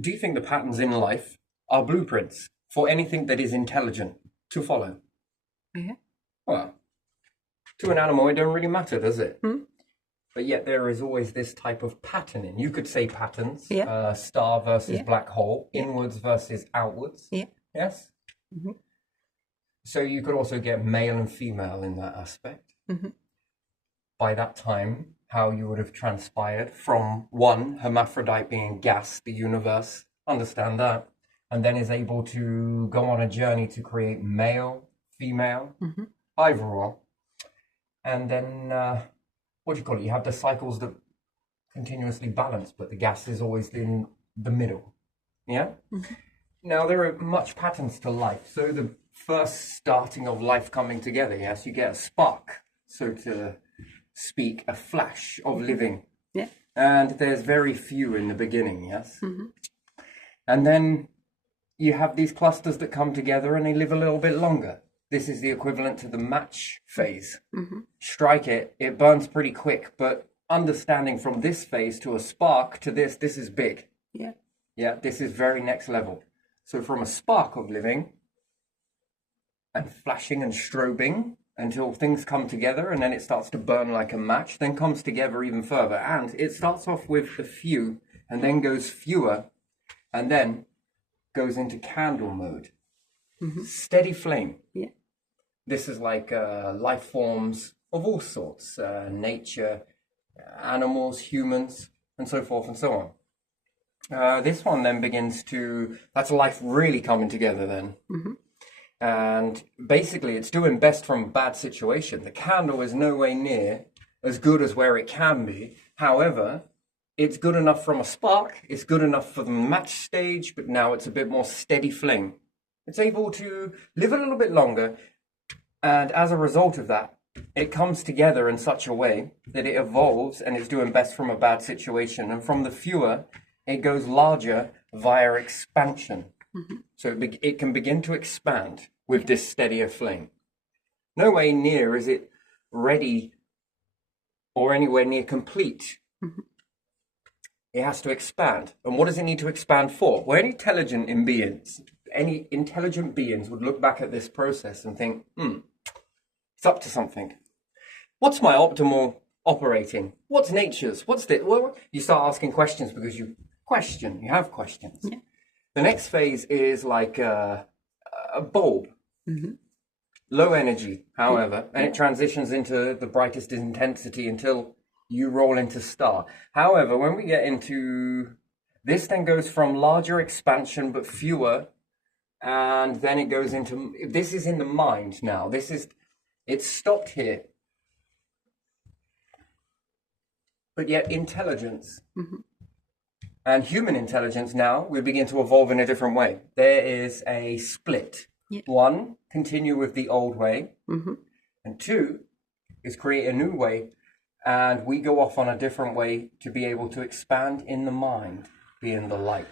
Do you think the patterns in life are blueprints for anything that is intelligent to follow? Yeah. Well, to an animal, it don't really matter, does it? Hmm? But yet there is always this type of patterning. You could say patterns, Yeah. star versus Yeah. black hole, Yeah. inwards versus outwards. Yeah. Yes? Mm-hmm. So you could also get male and female in that aspect. Mm-hmm. By that time, how you would have transpired from one hermaphrodite being gas, the universe, understand that, and then is able to go on a journey to create male, female, Mm-hmm. either or. And then, what do you call it? You have the cycles that continuously balance, but the gas is always in the middle. Yeah? Mm-hmm. Now, there are much patterns to life. So the first starting of life coming together, yes, you get a spark, so to speak, a flash of living. Yeah. And there's very few in the beginning, yes? Mm-hmm. And then you have these clusters that come together and they live a little bit longer. This is the equivalent to the match phase. Mm-hmm. Strike it, it burns pretty quick, but understanding from this phase to a spark to this is big. Yeah. Yeah, this is very next level. So from a spark of living and flashing and strobing until things come together and then it starts to burn like a match, then comes together even further. And it starts off with a few and then goes fewer and then goes into candle mode. Mm-hmm. Steady flame. Yeah. This is like life forms of all sorts, nature, animals, humans, and so forth and so on. This one then begins to, that's life really coming together then. Mm-hmm. And basically it's doing best from a bad situation. The candle is no way near as good as where it can be. However, it's good enough from a spark, it's good enough for the match stage, but now it's a bit more steady flame. It's able to live a little bit longer, and as a result of that, it comes together in such a way that it evolves and it's doing best from a bad situation. And from the fewer, it goes larger via expansion. Mm-hmm. So it can begin to expand with this steadier flame. No way near is it ready or anywhere near complete. Mm-hmm. It has to expand. And what does it need to expand for? Well, any intelligent beings would look back at this process and think, it's up to something. What's my optimal operating? What's nature's? What's this? Well, you start asking questions because you have questions. Yeah. The next phase is like a bulb. Mm-hmm. Low energy, however, and it transitions into the brightest intensity until you roll into star. However, when we get into this, then goes from larger expansion but fewer, and then it goes into, this is in the mind now. It's stopped here. But yet intelligence and human intelligence now, we begin to evolve in a different way. There is a split. Yeah. One, continue with the old way. Mm-hmm. And two, is create a new way. And we go off on a different way to be able to expand in the mind, being the light.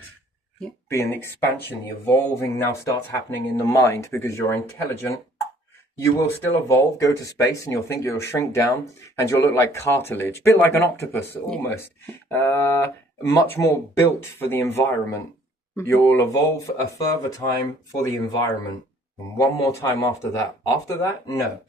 Yeah. Being the expansion, the evolving now starts happening in the mind because you're intelligent. You will still evolve, go to space, and you'll think you'll shrink down and you'll look like cartilage, a bit like an octopus almost. Much more built for the environment. Mm-hmm. You'll evolve a further time for the environment. And one more time after that. After that, no.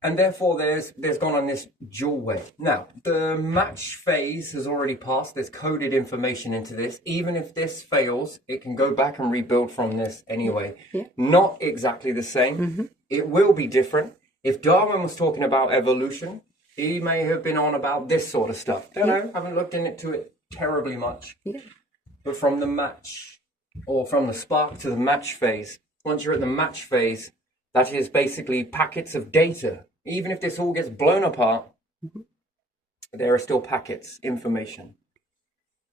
And therefore, there's gone on this dual way. Now, the match phase has already passed. There's coded information into this. Even if this fails, it can go back and rebuild from this anyway. Yeah. Not exactly the same. Mm-hmm. It will be different. If Darwin was talking about evolution, he may have been on about this sort of stuff. Don't know. Haven't looked into it terribly much. Yeah. But from the match, or from the spark to the match phase, once you're at the match phase, that is basically packets of data. Even if this all gets blown apart, there are still packets, information.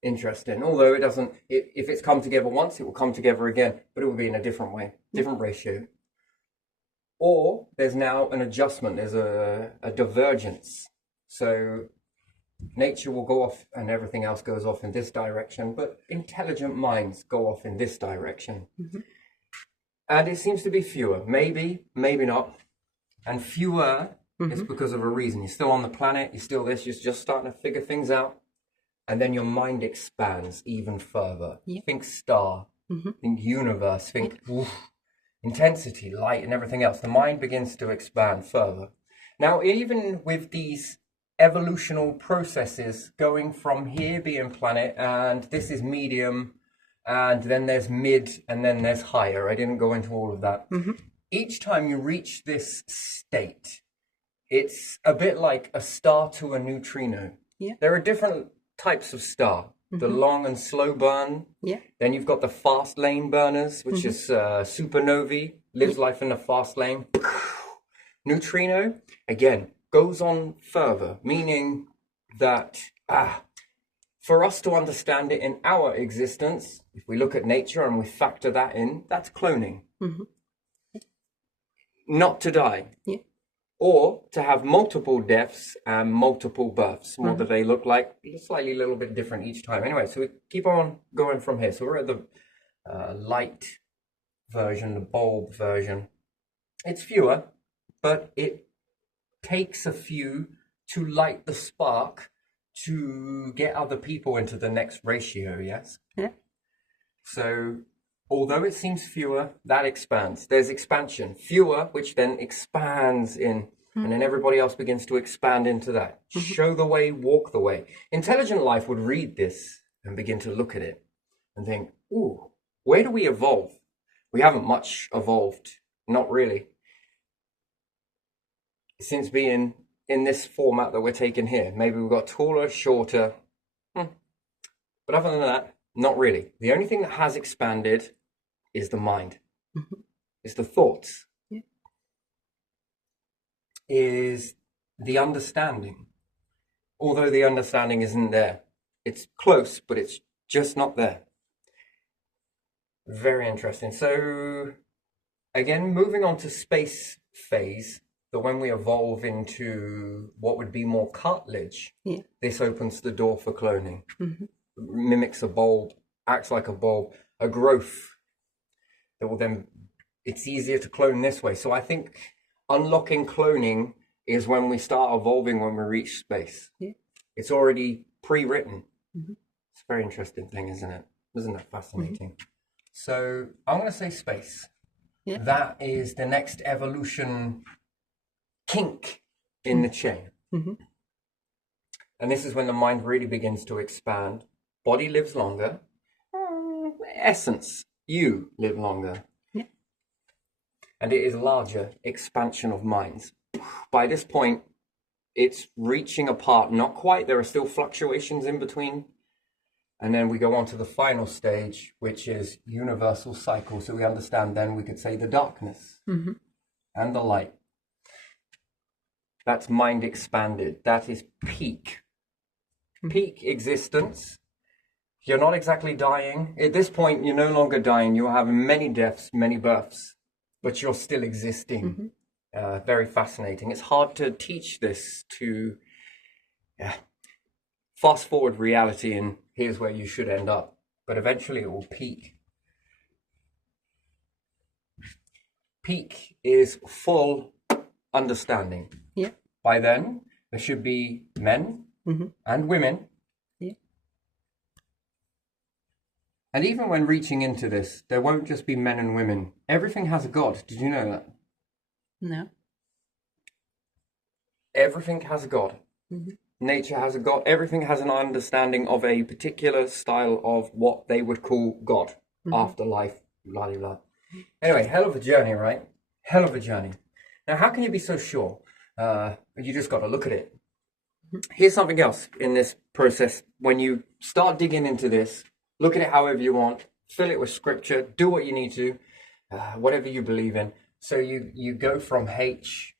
Interesting. Although it doesn't, if it's come together once, it will come together again, but it will be in a different way, different ratio. Or there's now an adjustment, there's a divergence. So nature will go off and everything else goes off in this direction, but intelligent minds go off in this direction. Mm-hmm. And it seems to be fewer. Maybe, maybe not. And fewer is because of a reason. You're still on the planet, you're still this, you're just starting to figure things out. and then your mind expands even further. Yeah. Think star, think universe, think intensity, light, and everything else. The mind begins to expand further. Now, even with these evolutional processes going from here being planet, and this is medium, and then there's mid, and then there's higher. I didn't go into all of that. Each time you reach this state, it's a bit like a star to a neutrino. Yeah. There are different types of star. The long and slow burn. Yeah. Then you've got the fast lane burners, which is supernovae, lives life in the fast lane. Neutrino, again, goes on further, meaning that for us to understand it in our existence, if we look at nature and we factor that in, that's cloning. Not to die. Yeah. Or to have multiple deaths and multiple births. What do they look like? Slightly a little bit different each time. Anyway, so we keep on going from here. So we're at the light version, the bulb version. It's fewer, but it takes a few to light the spark to get other people into the next ratio, yes? Yeah. So although it seems fewer, that expands. There's expansion. Fewer, which then expands in, and then everybody else begins to expand into that. Show the way, walk the way. Intelligent life would read this and begin to look at it and think, ooh, where do we evolve? We haven't much evolved. Not really. Since being in this format that we're taking here. Maybe we've got taller, shorter. But other than that, not really. The only thing that has expanded is the mind. It's the thoughts. Yeah. Is the understanding. Although the understanding isn't there. It's close, but it's just not there. Very interesting. So, again, moving on to space phase, that when we evolve into what would be more cartilage, this opens the door for cloning. Mimics a bulb, acts like a bulb, a growth that will then, it's easier to clone this way. So I think unlocking cloning is when we start evolving when we reach space. Yeah. It's already pre-written. It's a very interesting thing, isn't it? Isn't that fascinating? So I'm going to say space. Yeah. That is the next evolution kink in the chain. And this is when the mind really begins to expand. Body lives longer. Essence, you live longer. Yeah. And it is larger expansion of minds. By this point, it's reaching a part, not quite, there are still fluctuations in between. And then we go on to the final stage, which is universal cycle. So we understand then we could say the darkness and the light. That's mind expanded. That is peak. Peak existence. You're not exactly dying. At this point, you're no longer dying. You're having many deaths, many births, but you're still existing. Very fascinating. It's hard to teach this to fast forward reality and here's where you should end up. But eventually it will peak. Peak is full understanding. Yeah. By then, there should be men and women. Yeah. And even when reaching into this, there won't just be men and women. Everything has a God. Did you know that? No. Everything has a God. Nature has a God. Everything has an understanding of a particular style of what they would call God. Afterlife, blah, blah, blah. Anyway, hell of a journey, right? Hell of a journey. Now, how can you be so sure? You just got to look at it. Here's something else in this process. When you start digging into this, look at it however you want, fill it with scripture, do what you need to, whatever you believe in. So you go from H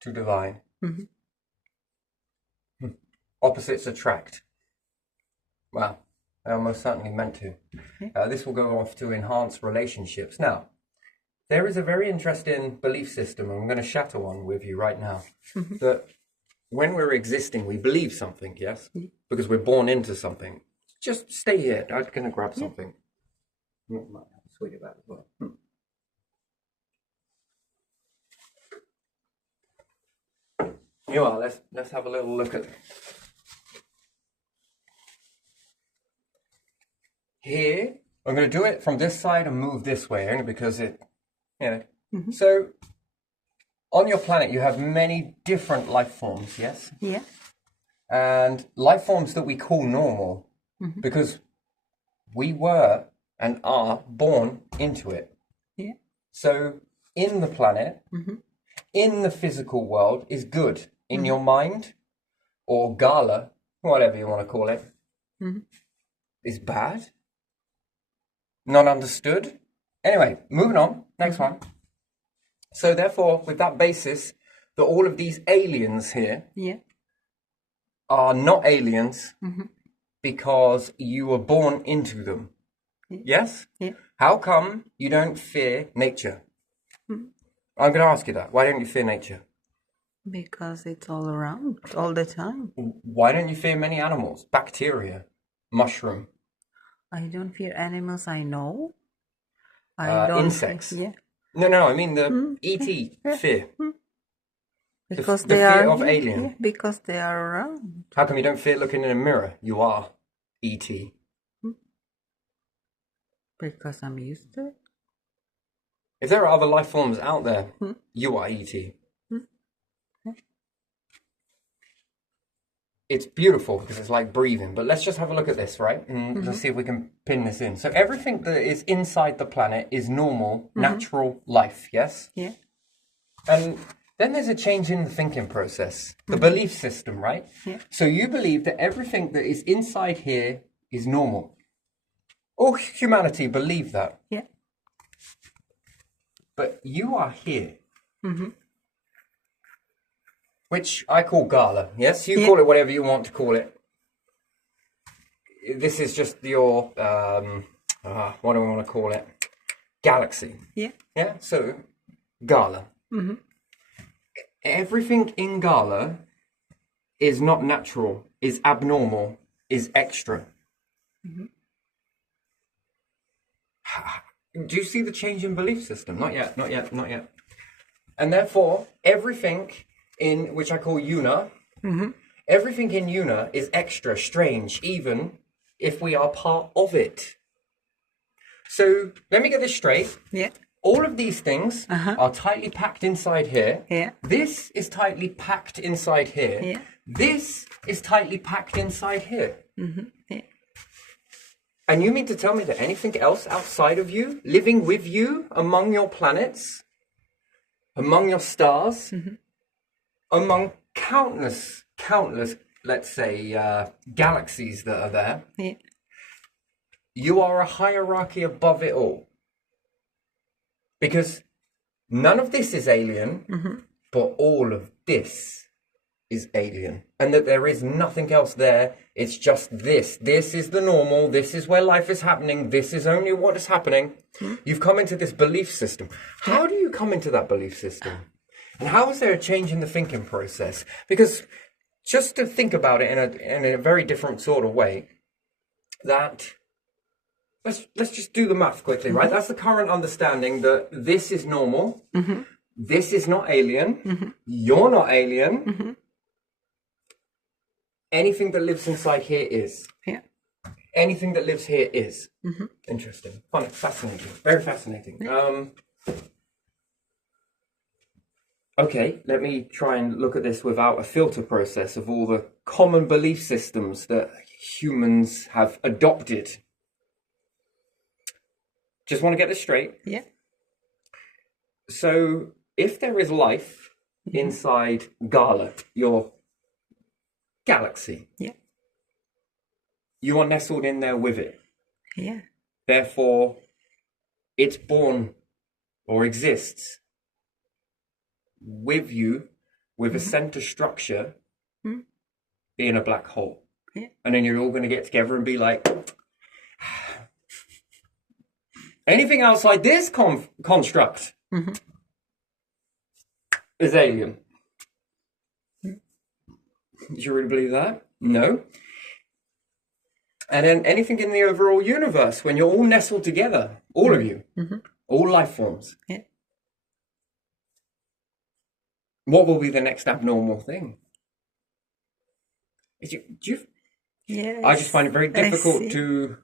to divine. Opposites attract. Wow, they are most certainly meant to. This will go off to enhance relationships. Now, there is a very interesting belief system, and I'm going to shatter one with you right now, that when we're existing, we believe something, yes? Because we're born into something. Just stay here. I'm going to grab something. Sweet about it as well. You are. Let's have a little look at here. I'm going to do it from this side and move this way, only because it, you know. So on your planet, you have many different life forms, yes? Yeah. And life forms that we call normal because we were and are born into it. Yeah. So in the planet, in the physical world is good. In your mind, or Gala, whatever you want to call it, is bad. Not understood. Anyway, moving on. Next one. So therefore, with that basis, that all of these aliens here Yeah. are not aliens because you were born into them. Yes? Yeah. How come you don't fear nature? I'm going to ask you that. Why don't you fear nature? Because it's all around all the time. Why don't you fear many animals, bacteria, mushroom, I don't fear animals I know. I don't insects? Yeah. No, I mean the E.T. fear. Because the they fear are of yeah, alien. yeah, because they are around. How come you don't fear looking in a mirror? You are E.T. Because I'm used to it. If there are other life forms out there, you are E.T. It's beautiful because it's like breathing. But let's just have a look at this, right? And let's see if we can pin this in. So everything that is inside the planet is normal, natural life, yes? Yeah. And then there's a change in the thinking process, the belief system, right? Yeah. So you believe that everything that is inside here is normal. All humanity believe that. Yeah. But you are here. Which I call Gala, yes? You call it whatever you want to call it. This is just your, what do I want to call it? Galaxy. Yeah. Yeah, so Gala. Everything in Gala is not natural, is abnormal, is extra. Do you see the change in belief system? Not yet, not yet, not yet. And therefore, everything in which I call Una, everything in Una is extra, strange, even if we are part of it. So let me get this straight. Yeah. All of these things are tightly packed inside here. Yeah. This is tightly packed inside here. Yeah. This is tightly packed inside here. Yeah. And you mean to tell me that anything else outside of you, living with you among your planets, among your stars, among countless, let's say, galaxies that are there, Yeah. you are a hierarchy above it all? Because none of this is alien, but all of this is alien. And that there is nothing else there. It's just this. This is the normal. This is where life is happening. This is only what is happening. You've come into this belief system. How do you come into that belief system? And how is there a change in the thinking process? Because just to think about it in a very different sort of way, that... Let's just do the math quickly, right? That's the current understanding that this is normal. This is not alien. You're not alien. Anything that lives inside here is. Yeah. Anything that lives here is. Interesting. Fun. Fascinating. Very fascinating. Okay, let me try and look at this without a filter process of all the common belief systems that humans have adopted. Just want to get this straight. Yeah. So, if there is life inside Gala, your galaxy, you are nestled in there with it. Yeah. Therefore, it's born or exists with you, with a center structure being a black hole. Yeah. And then you're all going to get together and be like, anything outside this construct is alien. Do you really believe that? No. And then anything in the overall universe, when you're all nestled together, all of you, all life forms, Yeah. What will be the next abnormal thing? I just find it very Yes, I difficult see. to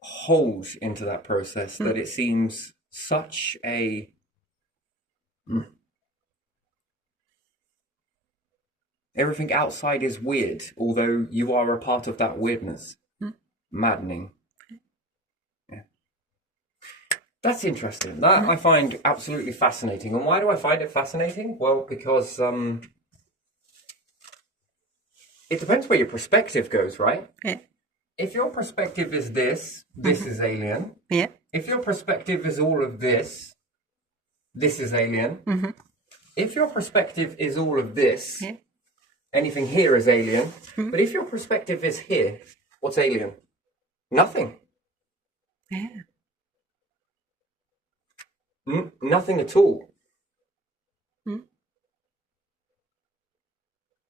hold into that process, that it seems such a everything outside is weird, although you are a part of that weirdness. Maddening. Yeah. That's interesting. That I find absolutely fascinating. And why do I find it fascinating? Well, because it depends where your perspective goes, right? Yeah. If your perspective is this is alien. Yeah. If your perspective is all of this is alien. If your perspective is all of this, Yeah. anything here is alien. But if your perspective is here, what's alien? Nothing. Yeah. Nothing at all.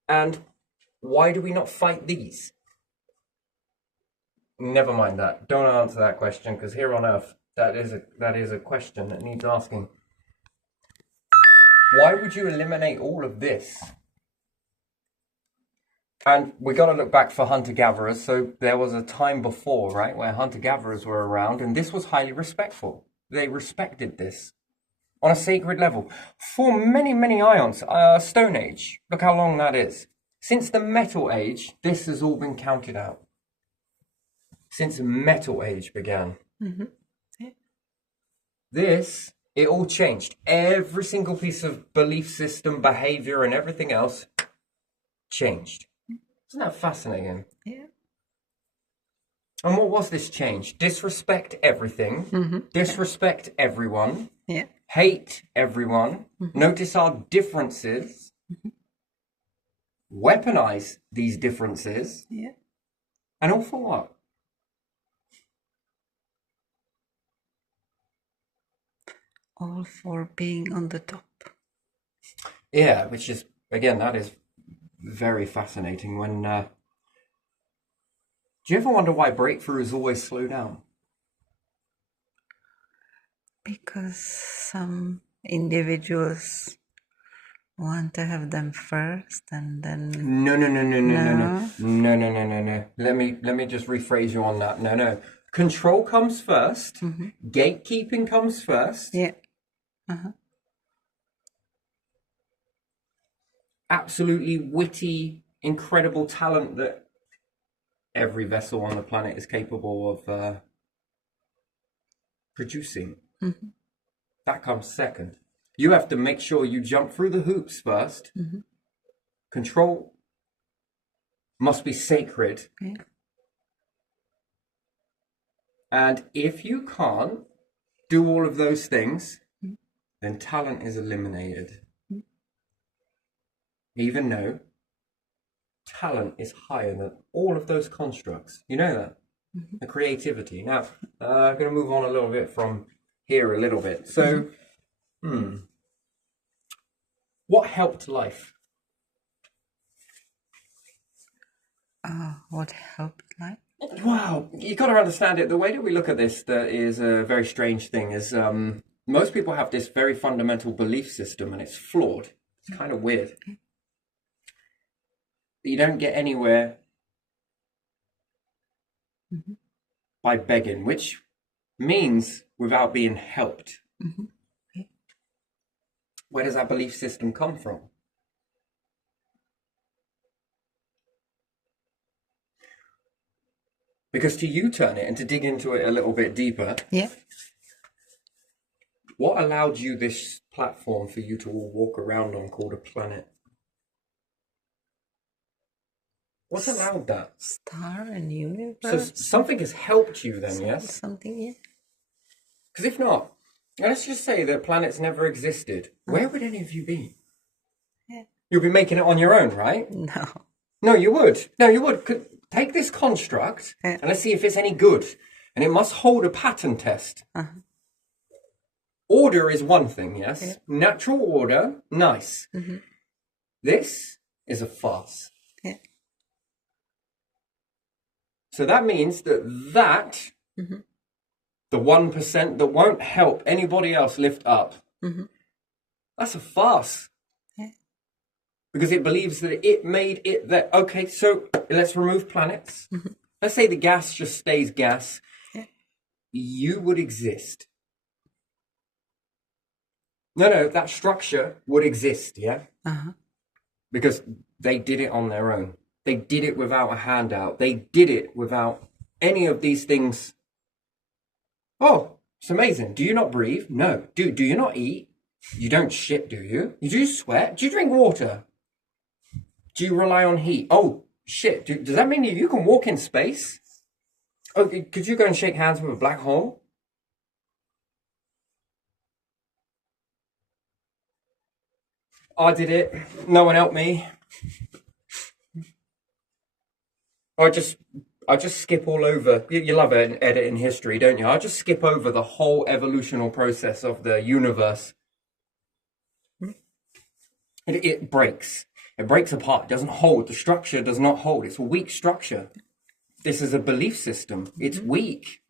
And why do we not fight these? Never mind that. Don't answer that question, because here on Earth, that is a question that needs asking. Why would you eliminate all of this? And we got to look back for hunter-gatherers. So there was a time before, right, where hunter-gatherers were around, and this was highly respectful. They respected this on a sacred level for many, many ions. Stone Age, look how long that is. Since the Metal Age, this has all been counted out. Since Metal Age began. Yeah. This, it all changed. Every single piece of belief system, behavior, and everything else changed. Isn't that fascinating? Yeah. And what was this change? Disrespect everything, disrespect everyone, Yeah. hate everyone, notice our differences, weaponize these differences, Yeah. and all for what? All for being on the top. Yeah, which is, again, that is very fascinating. When do you ever wonder why breakthroughs always slow down? Because some individuals want to have them first and then No. no. Let me just rephrase you on that. No. Control comes first. Gatekeeping comes first. Yeah. Absolutely witty, incredible talent that every vessel on the planet is capable of producing. That comes second. You have to make sure you jump through the hoops first. Control must be sacred. Yeah. And if you can't do all of those things, then talent is eliminated. Even though talent is higher than all of those constructs. You know that? The creativity. Now, I'm going to move on a little bit from here a little bit. So, what helped life? What helped life? Wow, you got to understand it. The way that we look at this, that is a very strange thing. Is most people have this very fundamental belief system, and it's flawed. It's kind of weird. You don't get anywhere by begging, which means without being helped. Where does that belief system come from? Because to U-turn it and to dig into it a little bit deeper, Yeah. what allowed you this platform for you to all walk around on called a planet? What's allowed that? Star and So universe. something has helped you then, yes? Something, yeah. Because if not, let's just say that planets never existed. Where would any of you be? Yeah. You'll be making it on your own, right? No. No, you would. No, you would. Take this construct Yeah. and let's see if it's any good. And it must hold a pattern test. Order is one thing, yes? Yeah. Natural order, nice. This is a farce. Yeah. So that means that the 1% that won't help anybody else lift up, That's a farce. Yeah. Because it believes that it made it that. Okay, so let's remove planets. Let's say the gas just stays gas. Yeah. You would exist. No, that structure would exist, yeah? Uh-huh. Because they did it on their own. They did it without a handout. They did it without any of these things. Oh, it's amazing. Do you not breathe? No. Do you not eat? You don't shit, do you? You do sweat? Do you drink water? Do you rely on heat? Oh, shit. Does that mean you can walk in space? Oh, could you go and shake hands with a black hole? I did it. No one helped me. I just skip all over. You love editing history, don't you? I just skip over the whole evolutional process of the universe. It breaks. It breaks apart. It doesn't hold. The structure does not hold. It's a weak structure. This is a belief system. It's weak.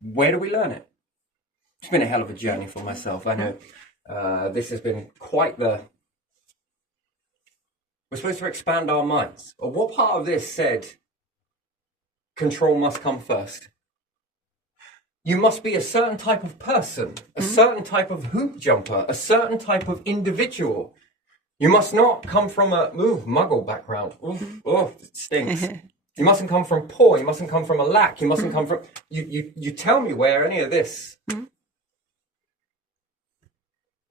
Where do we learn it? It's been a hell of a journey for myself. I know this has been quite the... We're supposed to expand our minds. Or what part of this said control must come first? You must be a certain type of person, a certain type of hoop jumper, a certain type of individual. You must not come from a muggle background. Oh, it stinks. You mustn't come from poor. You mustn't come from a lack. You mustn't come from... You tell me where any of this... I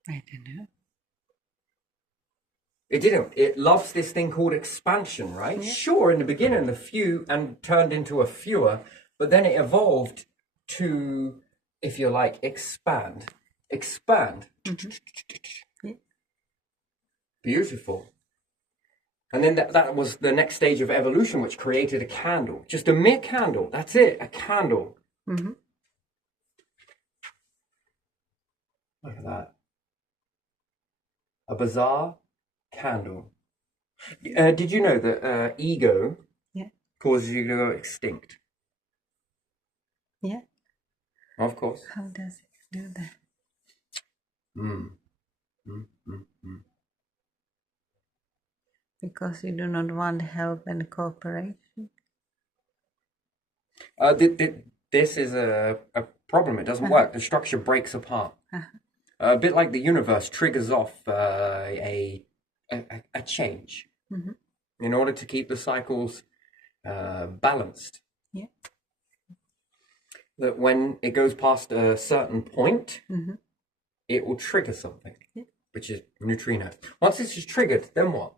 don't know. It didn't. It loves this thing called expansion, right? Yeah. Sure, in the beginning, the few and turned into a fewer, but then it evolved to, if you like, expand. Expand. Yeah. Beautiful. And then that was the next stage of evolution, which created a candle. Just a mere candle. That's it. A candle. Mm-hmm. Look at that. A bizarre candle. Did you know that ego causes you to go extinct? Yeah. Of course. How does it do that? Because you do not want help and cooperation. This is a problem. It doesn't work. The structure breaks apart. A bit like the universe triggers off a change in order to keep the cycles balanced. Yeah. That when it goes past a certain point, it will trigger something, which is neutrino. Once this is triggered, then what?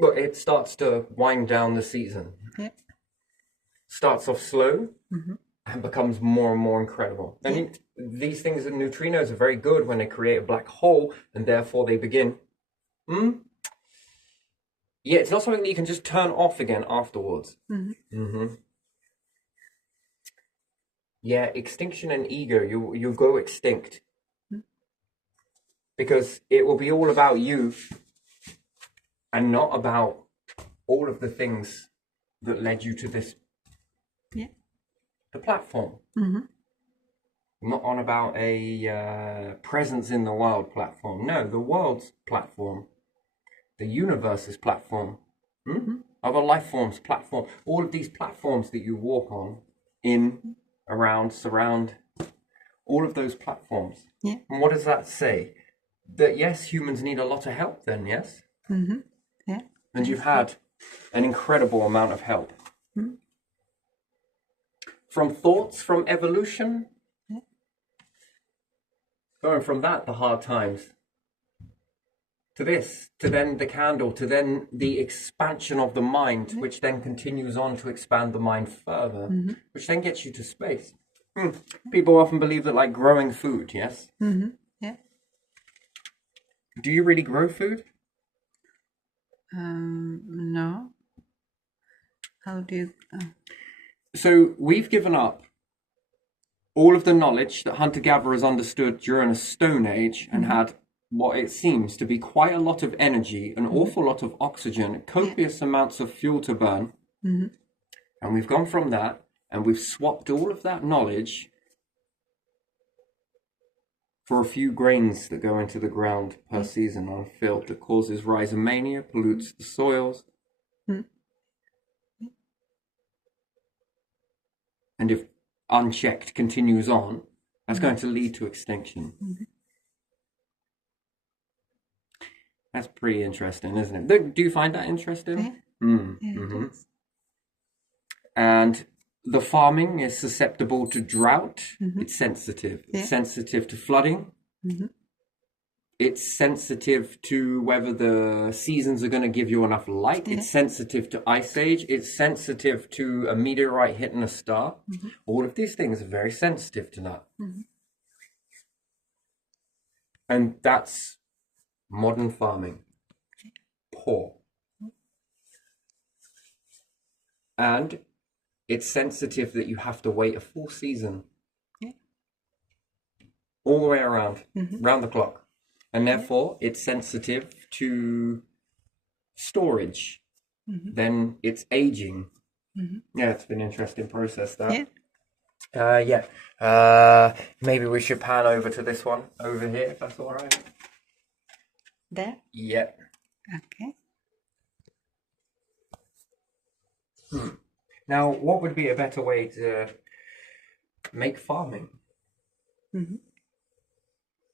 Well, it starts to wind down the season. Yeah. Starts off slow and becomes more and more incredible. And these things, the neutrinos, are very good when they create a black hole, and therefore they begin. Yeah, it's not something that you can just turn off again afterwards. Yeah, extinction and ego, you'll go extinct. Because it will be all about you and not about all of the things that led you to this. The platform. Not on about a presence in the world platform. No, the world's platform. The universe's platform. Other life forms platform. All of these platforms that you walk on, in, around, surround, all of those platforms. Yeah. And what does that say? That yes, humans need a lot of help then, yes? Yeah. And you've had an incredible amount of help. From thoughts, from evolution, going from that, the hard times, to this, to then the candle, to then the expansion of the mind, which then continues on to expand the mind further, which then gets you to space. People often believe that like growing food, yes? Yeah. Do you really grow food? No. How do you... So we've given up all of the knowledge that hunter-gatherers understood during a stone age and had what it seems to be quite a lot of energy, an awful lot of oxygen, copious amounts of fuel to burn. And we've gone from that and we've swapped all of that knowledge for a few grains that go into the ground per season on a field that causes rhizomania, pollutes the soils, and if unchecked continues on, that's going to lead to extinction. That's pretty interesting, isn't it? Do you find that interesting? Yeah, it is. And the farming is susceptible to drought. It's sensitive. It's sensitive to flooding. It's sensitive to whether the seasons are going to give you enough light. It's sensitive to ice age. It's sensitive to a meteorite hitting a star. All of these things are very sensitive to that. And that's modern farming. Poor. And it's sensitive that you have to wait a full season. All the way around, round the clock. And therefore, it's sensitive to storage. Then it's aging. Yeah, it's been an interesting process, that. Maybe we should pan over to this one over here, if that's all right. There? Yeah. Okay. Now, what would be a better way to make farming?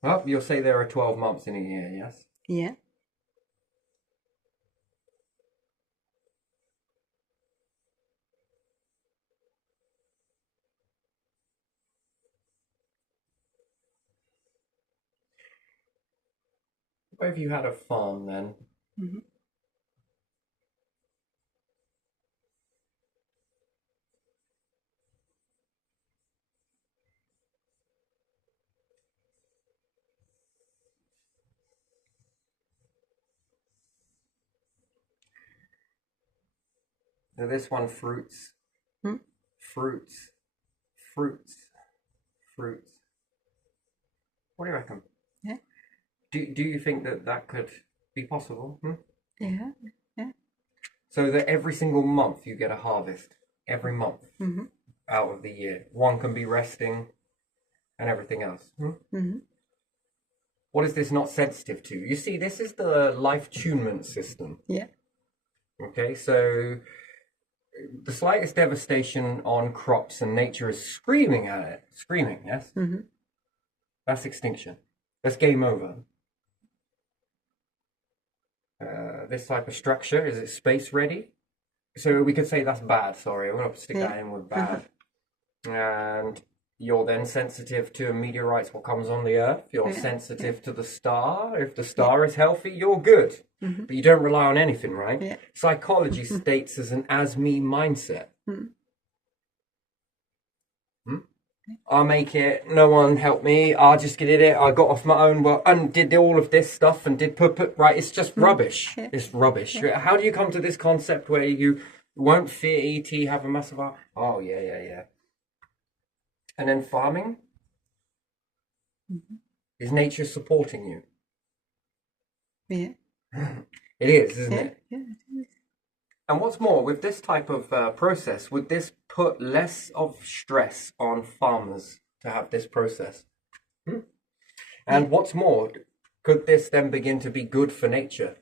Well, you'll say there are 12 months in a year, yes? Yeah. What if you had a farm then? Now this one, fruits. Fruits. Fruits. Fruits. What do you reckon? Yeah. Do you think that that could be possible? Yeah. Yeah. So that every single month you get a harvest. Every month out of the year. One can be resting and everything else. What is this not sensitive to? You see, this is the life tunement system. Yeah. Okay, so the slightest devastation on crops and nature is screaming at it. Screaming, yes? That's extinction. That's game over. This type of structure, is it space ready? So we could say that's bad, sorry. I'm going to stick that in with bad. And you're then sensitive to meteorites, what comes on the earth. You're sensitive to the star. If the star is healthy, you're good. But you don't rely on anything, right? Yeah. Psychology states as an as-me mindset. I'll make it, no one helped me, I just did it, I got off my own, well, and did all of this stuff and did put, right, it's just rubbish. It's rubbish. How do you come to this concept where you won't fear ET, have a massive, oh, yeah. And then farming? Is nature supporting you? Yeah. It is, isn't it? Yeah. And what's more, with this type of process, would this put less of stress on farmers to have this process? And what's more, could this then begin to be good for nature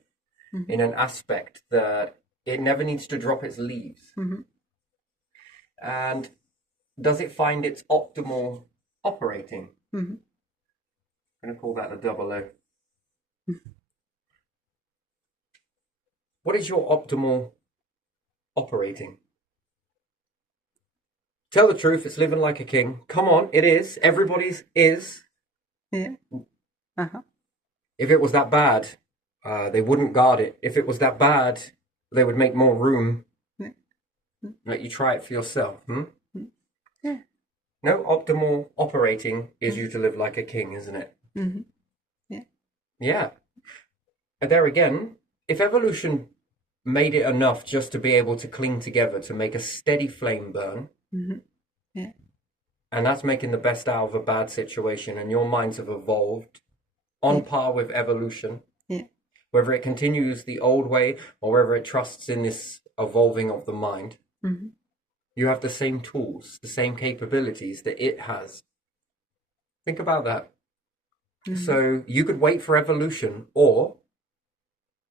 in an aspect that it never needs to drop its leaves? And does it find its optimal operating? I'm going to call that a double O. What is your optimal operating? Tell the truth, it's living like a king. Come on, it is. Everybody's is. Yeah. If it was that bad, they wouldn't guard it. If it was that bad, they would make more room. Let you try it for yourself. Yeah. No, optimal operating is you to live like a king, isn't it? Yeah. And there again, if evolution made it enough just to be able to cling together to make a steady flame burn, and that's making the best out of a bad situation, and your minds have evolved on par with evolution, whether it continues the old way or whether it trusts in this evolving of the mind, you have the same tools, the same capabilities that it has. Think about that. So you could wait for evolution, or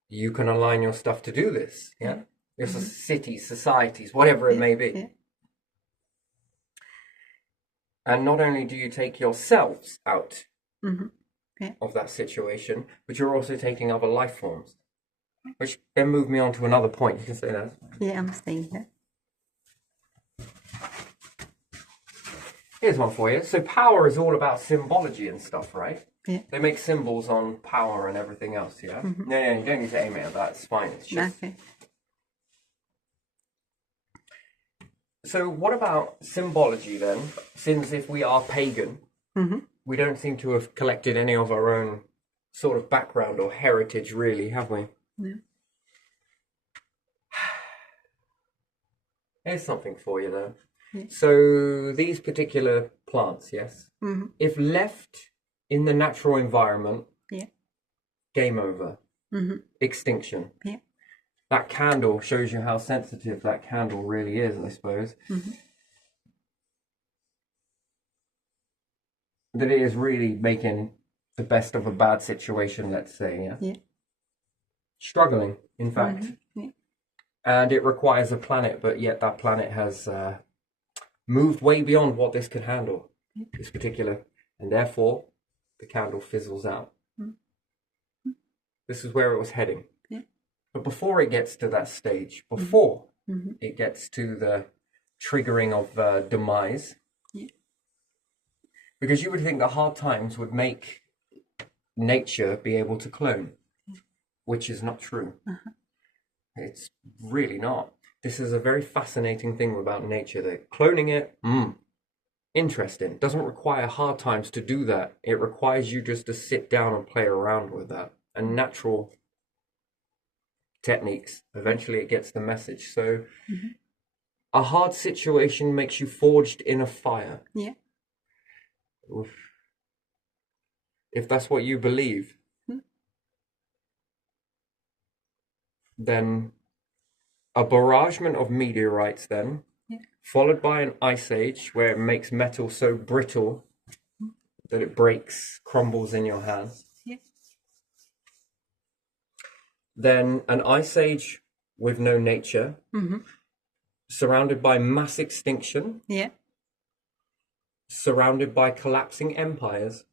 you can align your stuff to do this. Yeah, your cities, societies, whatever it may be. Yeah. And not only do you take yourselves out Yeah. of that situation, but you're also taking other life forms. Which then moved me on to another point. You can say that. Yeah, I'm saying that. Here's one for you. So power is all about symbology and stuff, right? Yeah. They make symbols on power and everything else, yeah? No, you don't need to aim it at that. It's fine. It's just... Okay. So what about symbology then? Since if we are pagan, we don't seem to have collected any of our own sort of background or heritage, really, have we? No. Here's something for you, though. Yeah. So these particular plants, yes? If left in the natural environment, Yeah. game over. Extinction. Yeah. That candle shows you how sensitive that candle really is, I suppose. That it is really making the best of a bad situation, let's say, yeah? Yeah. Struggling, in fact. Yeah. And it requires a planet, but yet that planet has moved way beyond what this could handle, this particular, and therefore the candle fizzles out. This is where it was heading. Yeah. But before it gets to that stage, before it gets to the triggering of demise, Yeah. because you would think that hard times would make nature be able to clone, which is not true. It's really not. This is a very fascinating thing about nature, that cloning it, interesting. Doesn't require hard times to do that. It requires you just to sit down and play around with that. And natural techniques, eventually it gets the message. So a hard situation makes you forged in a fire. Yeah. Oof. If that's what you believe, then a barragement of meteorites then, followed by an ice age where it makes metal so brittle that it breaks, crumbles in your hands. Yeah. Then an ice age with no nature, surrounded by mass extinction, Yeah. surrounded by collapsing empires,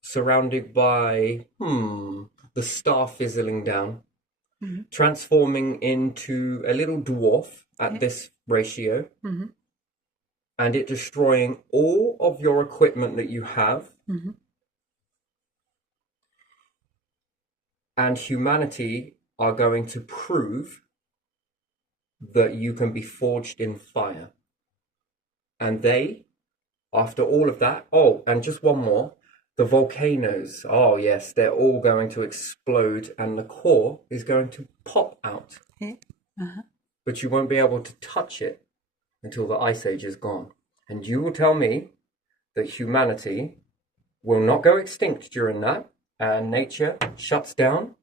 surrounded by the star fizzling down, transforming into a little dwarf at this ratio, and it destroying all of your equipment that you have, and humanity are going to prove that you can be forged in fire. And they, after all of that, and just one more, the volcanoes, yes, they're all going to explode and the core is going to pop out. Yeah. But you won't be able to touch it until the ice age is gone. And you will tell me that humanity will not go extinct during that, and nature shuts down.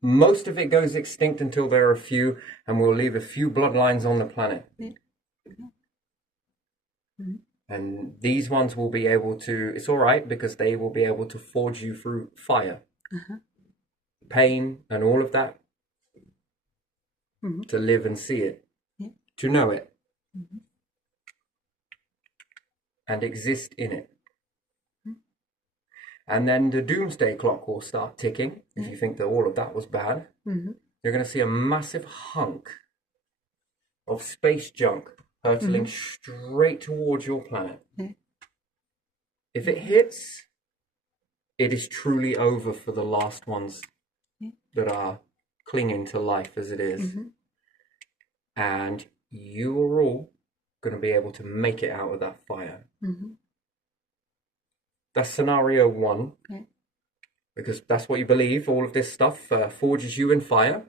Most of it goes extinct until there are a few, and we'll leave a few bloodlines on the planet. Yeah. And these ones will be able to, it's all right, because they will be able to forge you through fire, pain, and all of that, to live and see it, to know it, and exist in it. And then the doomsday clock will start ticking. If you think that all of that was bad, you're going to see a massive hunk of space junk hurtling straight towards your planet. If it hits, it is truly over for the last ones that are clinging to life as it is. And you are all going to be able to make it out of that fire. That's scenario one, because that's what you believe. All of this stuff forges you in fire.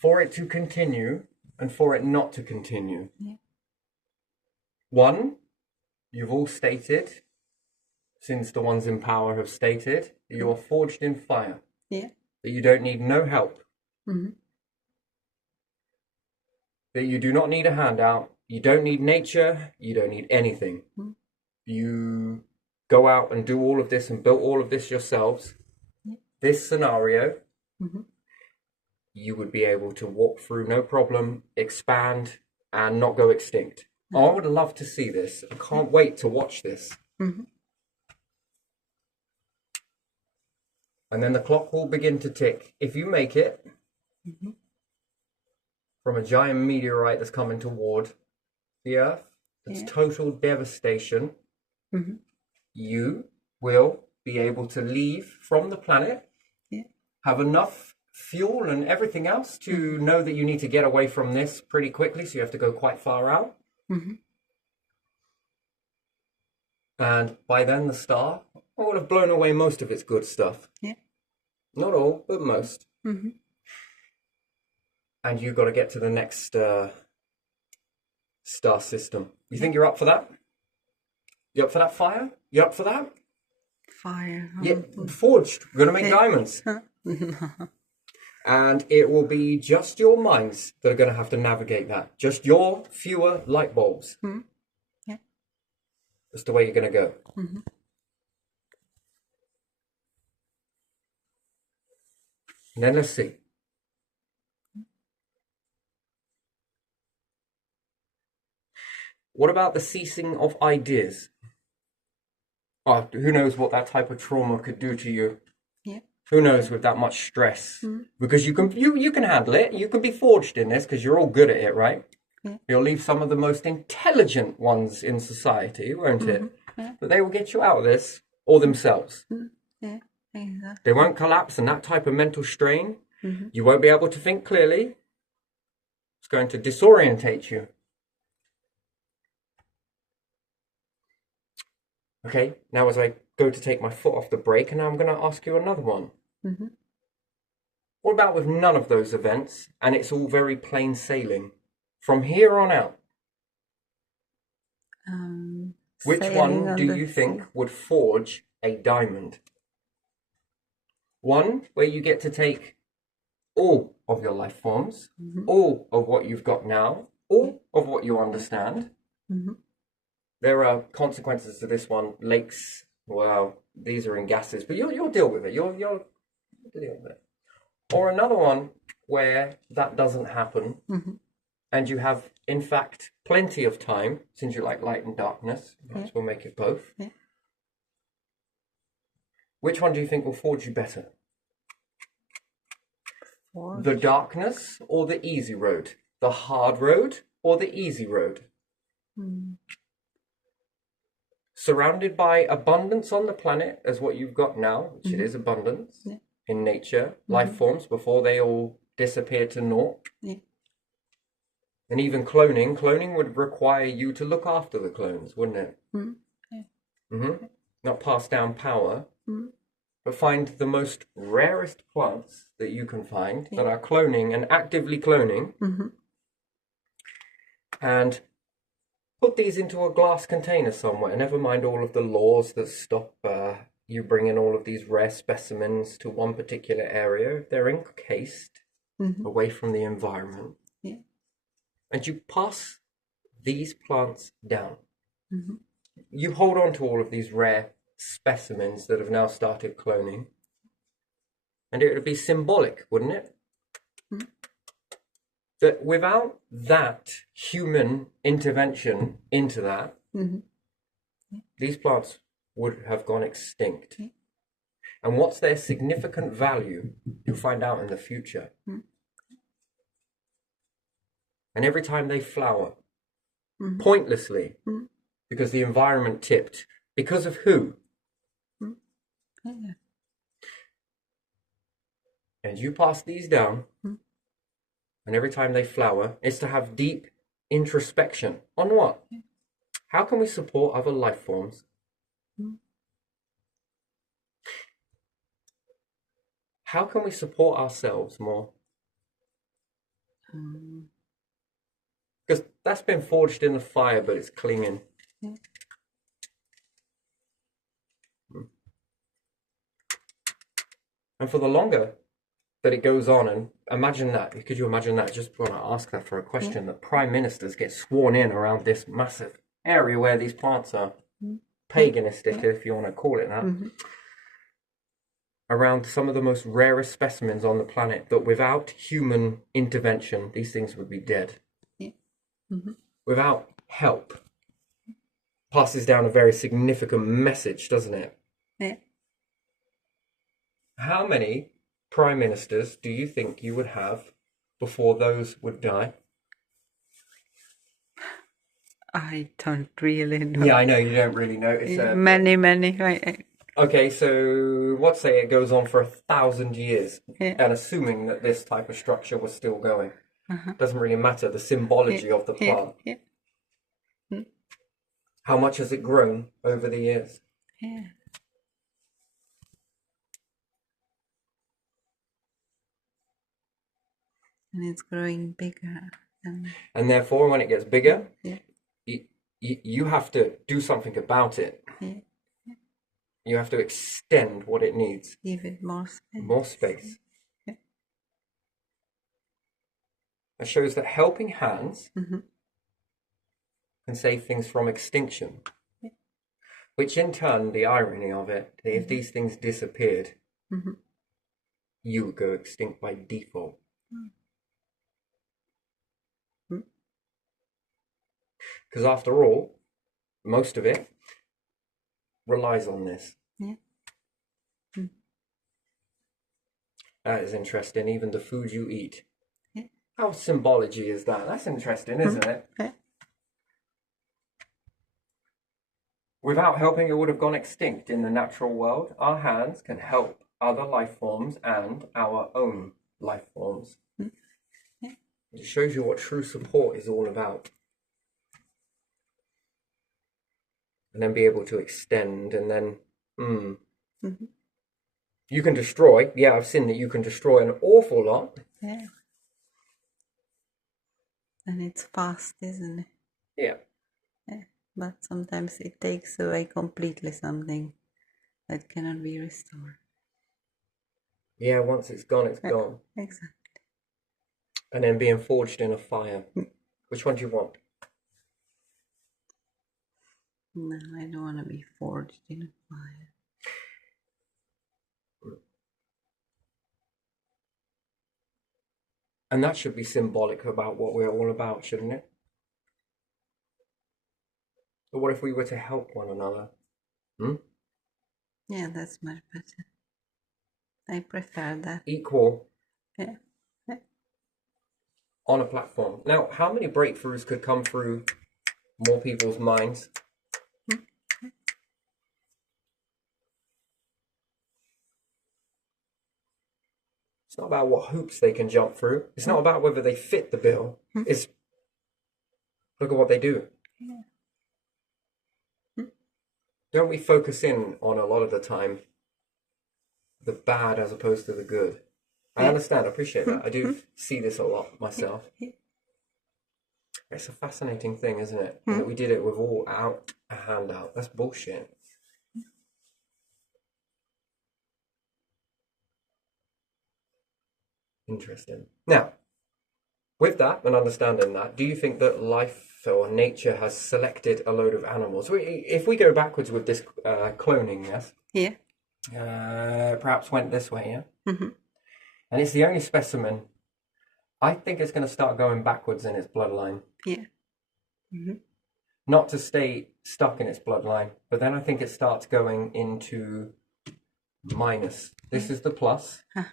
For it to continue and for it not to continue. One, you've all stated, since the ones in power have stated, that you are forged in fire. Yeah. That you don't need no help. That you do not need a handout. You don't need nature. You don't need anything. you go out and do all of this and built all of this yourselves, this scenario, you would be able to walk through no problem, expand, and not go extinct. I would love to see this. I can't wait to watch this. And then the clock will begin to tick. If you make it from a giant meteorite that's coming toward the Earth, it's total devastation, you will be able to leave from the planet, have enough fuel and everything else to know that you need to get away from this pretty quickly, so you have to go quite far out. And by then the star would have blown away most of its good stuff. Not all, but most. And you've got to get to the next star system. You think you're up for that? You up for that fire? You up for that? Fire. Yeah, forged. We're going to make diamonds. And it will be just your minds that are going to have to navigate that. Just your fewer light bulbs. That's the way you're going to go. And then let's see. What about the ceasing of ideas? Oh, who knows what that type of trauma could do to you? Who knows with that much stress? Because you can handle it. You can be forged in this because you're all good at it, right? You'll leave some of the most intelligent ones in society, won't it? But they will get you out of this, or themselves. Exactly. They won't collapse in that type of mental strain. You won't be able to think clearly. It's going to disorientate you. Okay, now as I go to take my foot off the brake, and now I'm going to ask you another one. What about with none of those events, and it's all very plain sailing? From here on out, which one do you think would forge a diamond? One where you get to take all of your life forms, all of what you've got now, all of what you understand. There are consequences to this one. Lakes, well, these are in gases, but you'll deal with it. You'll deal with it. Or another one where that doesn't happen, and you have, in fact, plenty of time, since you like light and darkness. Perhaps we'll make it both. Which one do you think will forge you better? The darkness or the easy road? The hard road or the easy road? Surrounded by abundance on the planet as what you've got now, which it is abundance in nature, life forms before they all disappear to naught. And even cloning would require you to look after the clones, wouldn't it? Not pass down power, but find the most rarest plants that you can find that are cloning and actively cloning, and put these into a glass container somewhere. Never mind all of the laws that stop you bringing all of these rare specimens to one particular area. If they're encased away from the environment. And you pass these plants down. You hold on to all of these rare specimens that have now started cloning. And it would be symbolic, wouldn't it? That without that human intervention into that, these plants would have gone extinct. And what's their significant value, you'll find out in the future. And every time they flower, pointlessly, because the environment tipped, because of who? And you pass these down, and every time they flower, it's to have deep introspection on what? How can we support other life forms? How can we support ourselves more? Because that's been forged in the fire, but it's clinging. And for the longer that it goes on, and imagine that, could you imagine that? Just want to ask that for a question, that prime ministers get sworn in around this massive area where these plants are. paganistic, if you want to call it that, around some of the most rarest specimens on the planet, that without human intervention, these things would be dead. Yeah. Without help. Passes down a very significant message, doesn't it? Yeah. How many prime ministers do you think you would have before those would die? I don't really know. Yeah, I know you don't really know. It's Many. Okay, so let's say it goes on for 1,000 years, Yeah. and assuming that this type of structure was still going, doesn't really matter the symbology of the plant. Yeah. How much has it grown over the years? Yeah. And it's growing bigger. And therefore, when it gets bigger, Yeah. you have to do something about it. Yeah. You have to extend what it needs. Give it more space. More space. Yeah. It shows that helping hands Mhm. can save things from extinction. Yeah. Which in turn, the irony of it, if these things disappeared, you would go extinct by default. Because after all, most of it relies on this. Yeah. That is interesting. Even the food you eat. Yeah. How symbology is that? That's interesting, isn't it? Yeah. Without helping, it would have gone extinct in the natural world. Our hands can help other life forms and our own life forms. Yeah. It shows you what true support is all about. And then be able to extend, and then you can destroy. Yeah, I've seen that you can destroy an awful lot. Yeah. And it's fast, isn't it? Yeah. Yeah. But sometimes it takes away completely something that cannot be restored. Yeah, once it's gone, it's gone. Exactly. And then being forged in a fire. Which one do you want? No, I don't want to be forged in a fire. And that should be symbolic about what we're all about, shouldn't it? But what if we were to help one another? Yeah, that's much better. I prefer that. Equal Yeah. on a platform. Now, how many breakthroughs could come through more people's minds? It's not about what hoops they can jump through. It's not about whether they fit the bill. It's look at what they do. Yeah. Don't we focus in on a lot of the time the bad as opposed to the good? I understand, I appreciate that. I do see this a lot myself. It's a fascinating thing, isn't it? That we did it with all out a handout. That's bullshit. Interesting. Now, with that and understanding that, do you think that life or nature has selected a load of animals? If we go backwards with this cloning, yes? Yeah. Perhaps went this way, yeah? And it's the only specimen. I think it's going to start going backwards in its bloodline. Yeah. Not to stay stuck in its bloodline, but then I think it starts going into minus. This is the plus. And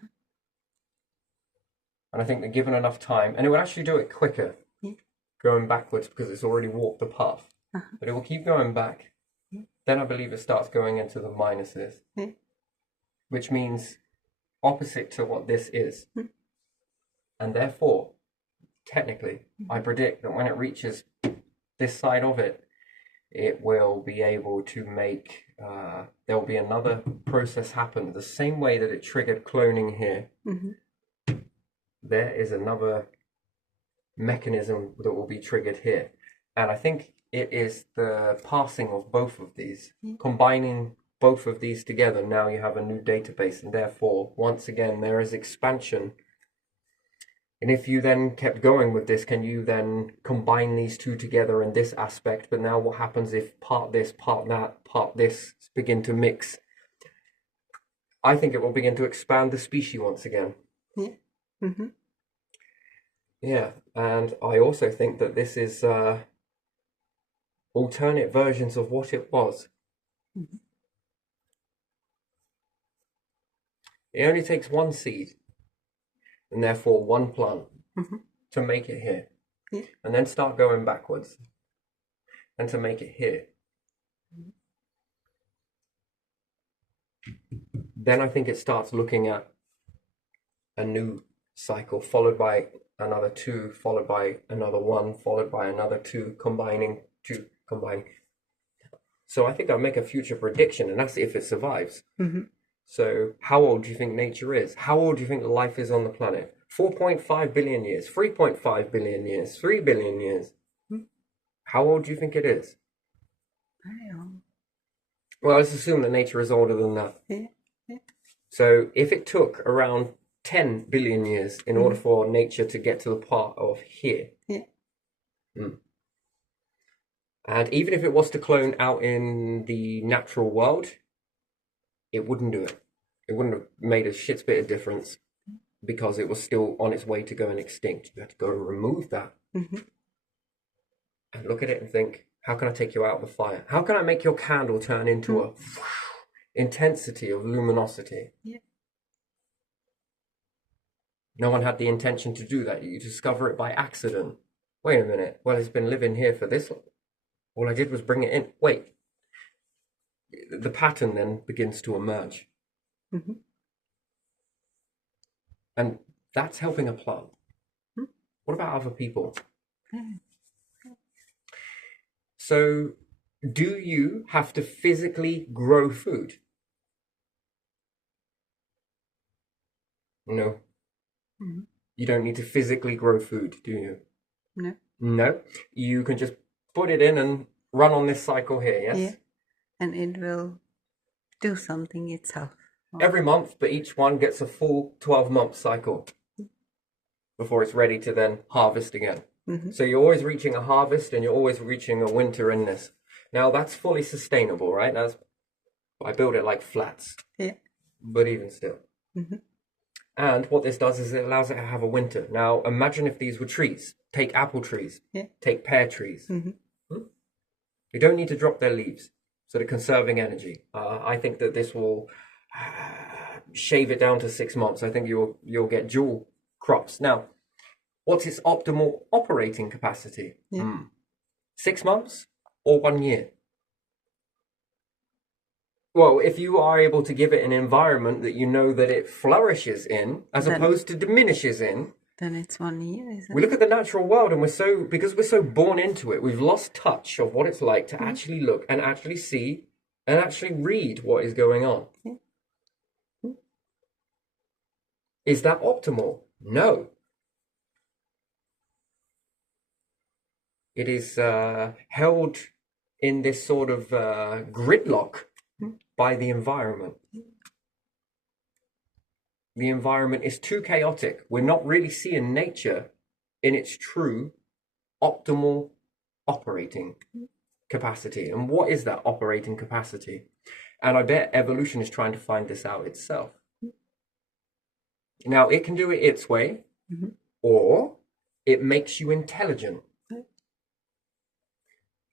I think that given enough time, and it would actually do it quicker, going backwards because it's already walked the path. But it will keep going back. Then I believe it starts going into the minuses, which means opposite to what this is. And therefore, technically, I predict that when it reaches this side of it, it will be able to make, there will be another process happen. The same way that it triggered cloning here, there is another mechanism that will be triggered here. And I think it is the passing of both of these, combining both of these together. Now you have a new database, and therefore, once again, there is expansion And if you then kept going with this, can you then combine these two together in this aspect? But now what happens if part this, part that, part this begin to mix? I think it will begin to expand the species once again. Yeah. Mm-hmm. Yeah, and I also think that this is alternate versions of what it was. Mm-hmm. It only takes one seed, and therefore one plant, Mm-hmm. to make it here. Yeah. And then start going backwards, and to make it here. Then I think it starts looking at a new cycle, followed by another two, followed by another one, followed by another two, combining. So I think I'll make a future prediction, and that's if it survives. Mm-hmm. So how old do you think nature is? How old do you think life is on the planet? 4.5 billion years, 3.5 billion years, 3 billion years. How old do you think it is? Very old. Well, let's assume that nature is older than that. Yeah. Yeah. So if it took around 10 billion years in order for nature to get to the part of here, Yeah. and even if it was to clone out in the natural world, it wouldn't do it. It wouldn't have made a shit's bit of difference because it was still on its way to going extinct. You had to go and remove that Mm-hmm. and look at it and think, how can I take you out of the fire? How can I make your candle turn into a intensity of luminosity? Yeah. No one had the intention to do that. You discover it by accident. Wait a minute. Well, it's been living here for this long. All I did was bring it in. Wait. The pattern then begins to emerge. Mm-hmm. And that's helping a plant. What about other people? Yeah. So, do you have to physically grow food? No. Mm-hmm. You don't need to physically grow food, do you? No. No. You can just put it in and run on this cycle here, yes? Yeah. And it will do something itself. Every month, but each one gets a full 12-month cycle before it's ready to then harvest again. Mm-hmm. So you're always reaching a harvest and you're always reaching a winter in this. Now that's fully sustainable, right? I build it like flats, Yeah. but even still. Mm-hmm. And what this does is it allows it to have a winter. Now imagine if these were trees. Take apple trees. Yeah. Take pear trees. Mm-hmm. You don't need to drop their leaves. So they're conserving energy. I think that this will shave it down to 6 months. I think you'll get dual crops. Now, what's its optimal operating capacity? Yeah. 6 months or 1 year? Well, if you are able to give it an environment that you know that it flourishes in, as Then- opposed to diminishes in, Then it's 1 year, isn't we it? look at the natural world and because we're so born into it, we've lost touch of what it's like to actually look and actually see and actually read what is going on. Yeah. Is that optimal? No. It is held in this sort of gridlock by the environment. The environment is too chaotic. We're not really seeing nature in its true optimal operating capacity. And what is that operating capacity? And I bet evolution is trying to find this out itself. Now, it can do it its way, or it makes you intelligent.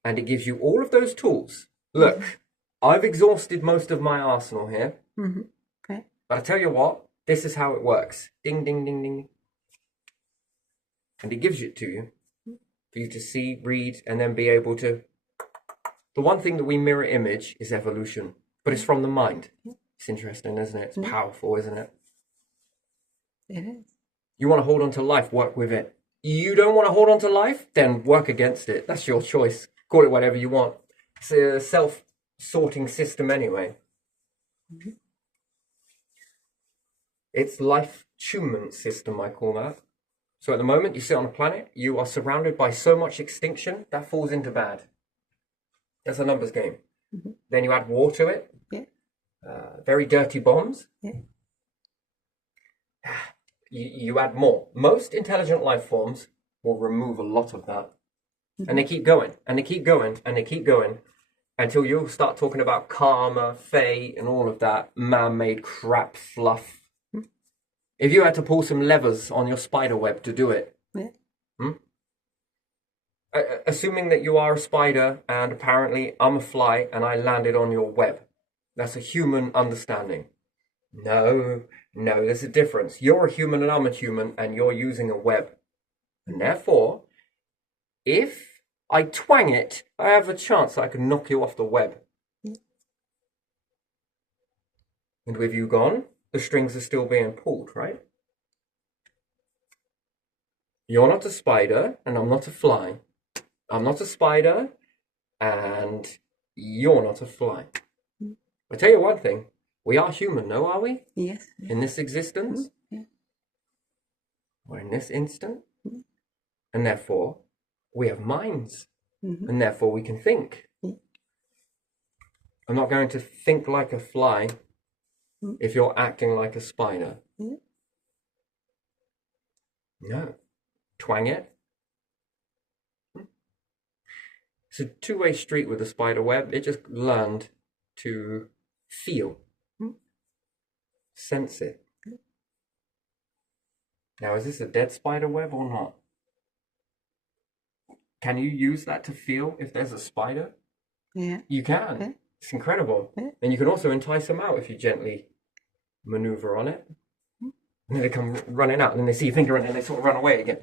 And it gives you all of those tools. Look, I've exhausted most of my arsenal here. Mm-hmm. Okay. But I tell you what, this is how it works. Ding, ding, ding, ding. And it gives it to you for you to see, read, and then be able to. The one thing that we mirror image is evolution, but it's from the mind. It's interesting, isn't it? It's powerful, isn't it? It is. You want to hold on to life, work with it. You don't want to hold on to life, then work against it. That's your choice. Call it whatever you want. It's a self-sorting system anyway. It's life attunement system, I call that. So at the moment you sit on a planet, you are surrounded by so much extinction that falls into bad. That's a numbers game. Then you add war to it. Yeah. Very dirty bombs. Yeah. you add more. Most intelligent life forms will remove a lot of that. And they keep going, and they keep going, and they keep going, until you'll start talking about karma, fate, and all of that man-made crap fluff. If you had to pull some levers on your spider web to do it, assuming that you are a spider and apparently I'm a fly and I landed on your web, that's a human understanding. No, there's a difference. You're a human and I'm a human, and you're using a web. And therefore, if I twang it, I have a chance I can knock you off the web. And with you gone, the strings are still being pulled, right? You're not a spider, and I'm not a fly. I'm not a spider, and you're not a fly. I'll tell you one thing. We are human, no, are we? Yes. In this existence? Yeah. We're in this instant. And therefore, we have minds. And therefore, we can think. I'm not going to think like a fly if you're acting like a spider. No. Twang it. It's a two-way street with the spider web. It just learned to feel. Sense it. Now, is this a dead spider web or not? Can you use that to feel if there's a spider? Yeah. You can. Yeah. It's incredible. Yeah. And you can also entice them out if you gently maneuver on it. And then they come running out, and then they see your finger in it, and they sort of run away again.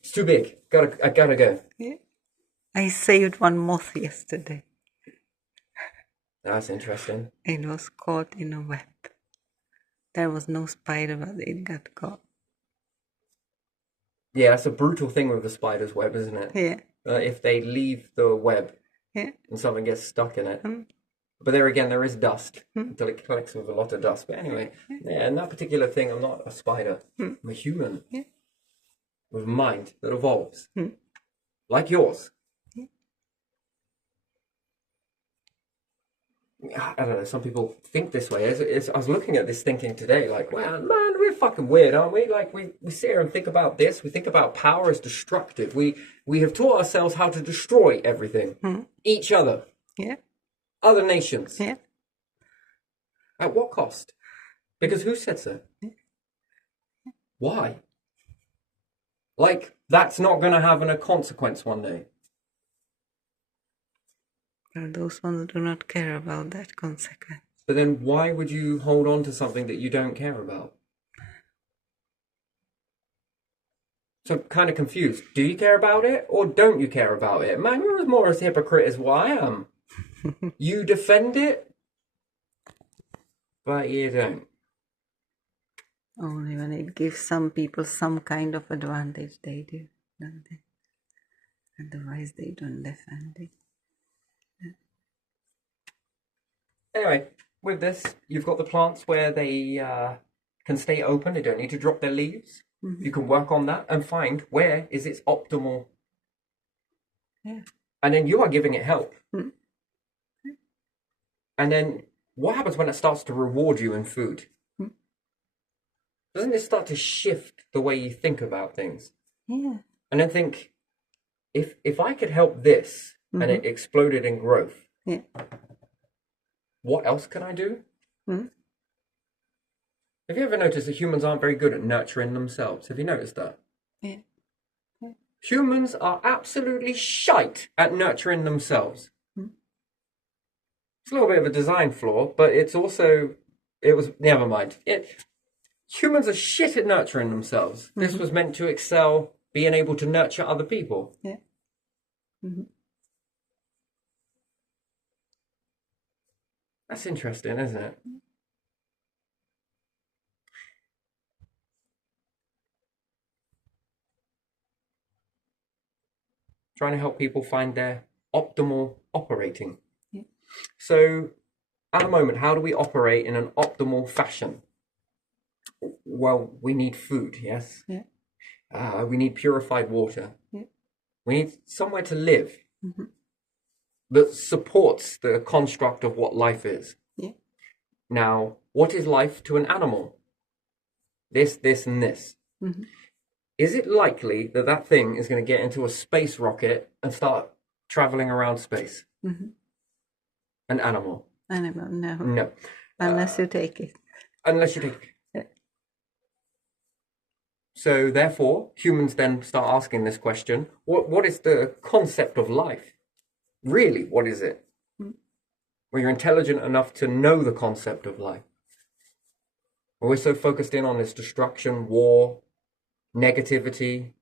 It's too big. I gotta go. Yeah. I saved one moth yesterday. That's interesting. It was caught in a web. There was no spider, but it got caught. Yeah, that's a brutal thing with the spider's web, isn't it? Yeah. If they leave the web Yeah. and something gets stuck in it. But there again, there is dust until it collects with a lot of dust. But anyway, yeah, in that particular thing, I'm not a spider. I'm a human with a mind that evolves, like yours. I don't know, some people think this way. I was looking at this thinking today, like, wow, man, we're fucking weird, aren't we? Like, we sit here and think about this. We think about power as destructive. We have taught ourselves how to destroy everything. Each other. Yeah. Other nations. Yeah. At what cost? Because who said so? Why? Like, that's not going to have a consequence one day. But those ones do not care about that consequence. But then why would you hold on to something that you don't care about? So I'm kind of confused. Do you care about it or don't you care about it? Man, you're as more as hypocrite as what I am. You defend it, but you don't. Only when it gives some people some kind of advantage, they do, don't they? Otherwise, they don't defend it. Anyway, with this, you've got the plants where they can stay open. They don't need to drop their leaves. You can work on that and find where is its optimal. Yeah. And then you are giving it help. And then what happens when it starts to reward you in food? Doesn't it start to shift the way you think about things? Yeah. And then think, if I could help this and it exploded in growth, Yeah. what else can I do? Have you ever noticed that humans aren't very good at nurturing themselves? Have you noticed that? Yeah. Humans are absolutely shite at nurturing themselves. It's a little bit of a design flaw, but it's also, never mind. Humans are shit at nurturing themselves. This was meant to excel being able to nurture other people. Yeah. That's interesting, isn't it? Trying to help people find their optimal operating. Yeah. So, at the moment, how do we operate in an optimal fashion? Well, we need food, yes? Yeah. We need purified water. Yeah. We need somewhere to live that supports the construct of what life is. Yeah. Now, what is life to an animal? this, and this. Mhm. Is it likely that that thing is going to get into a space rocket and start traveling around space? Mhm. An animal? Animal, no. No. Unless you take it. Unless you take. Yeah. So therefore, humans then start asking this question: what is the concept of life? Really, what is it? Mm. When you're intelligent enough to know the concept of life. We're so focused in on this destruction, war, negativity.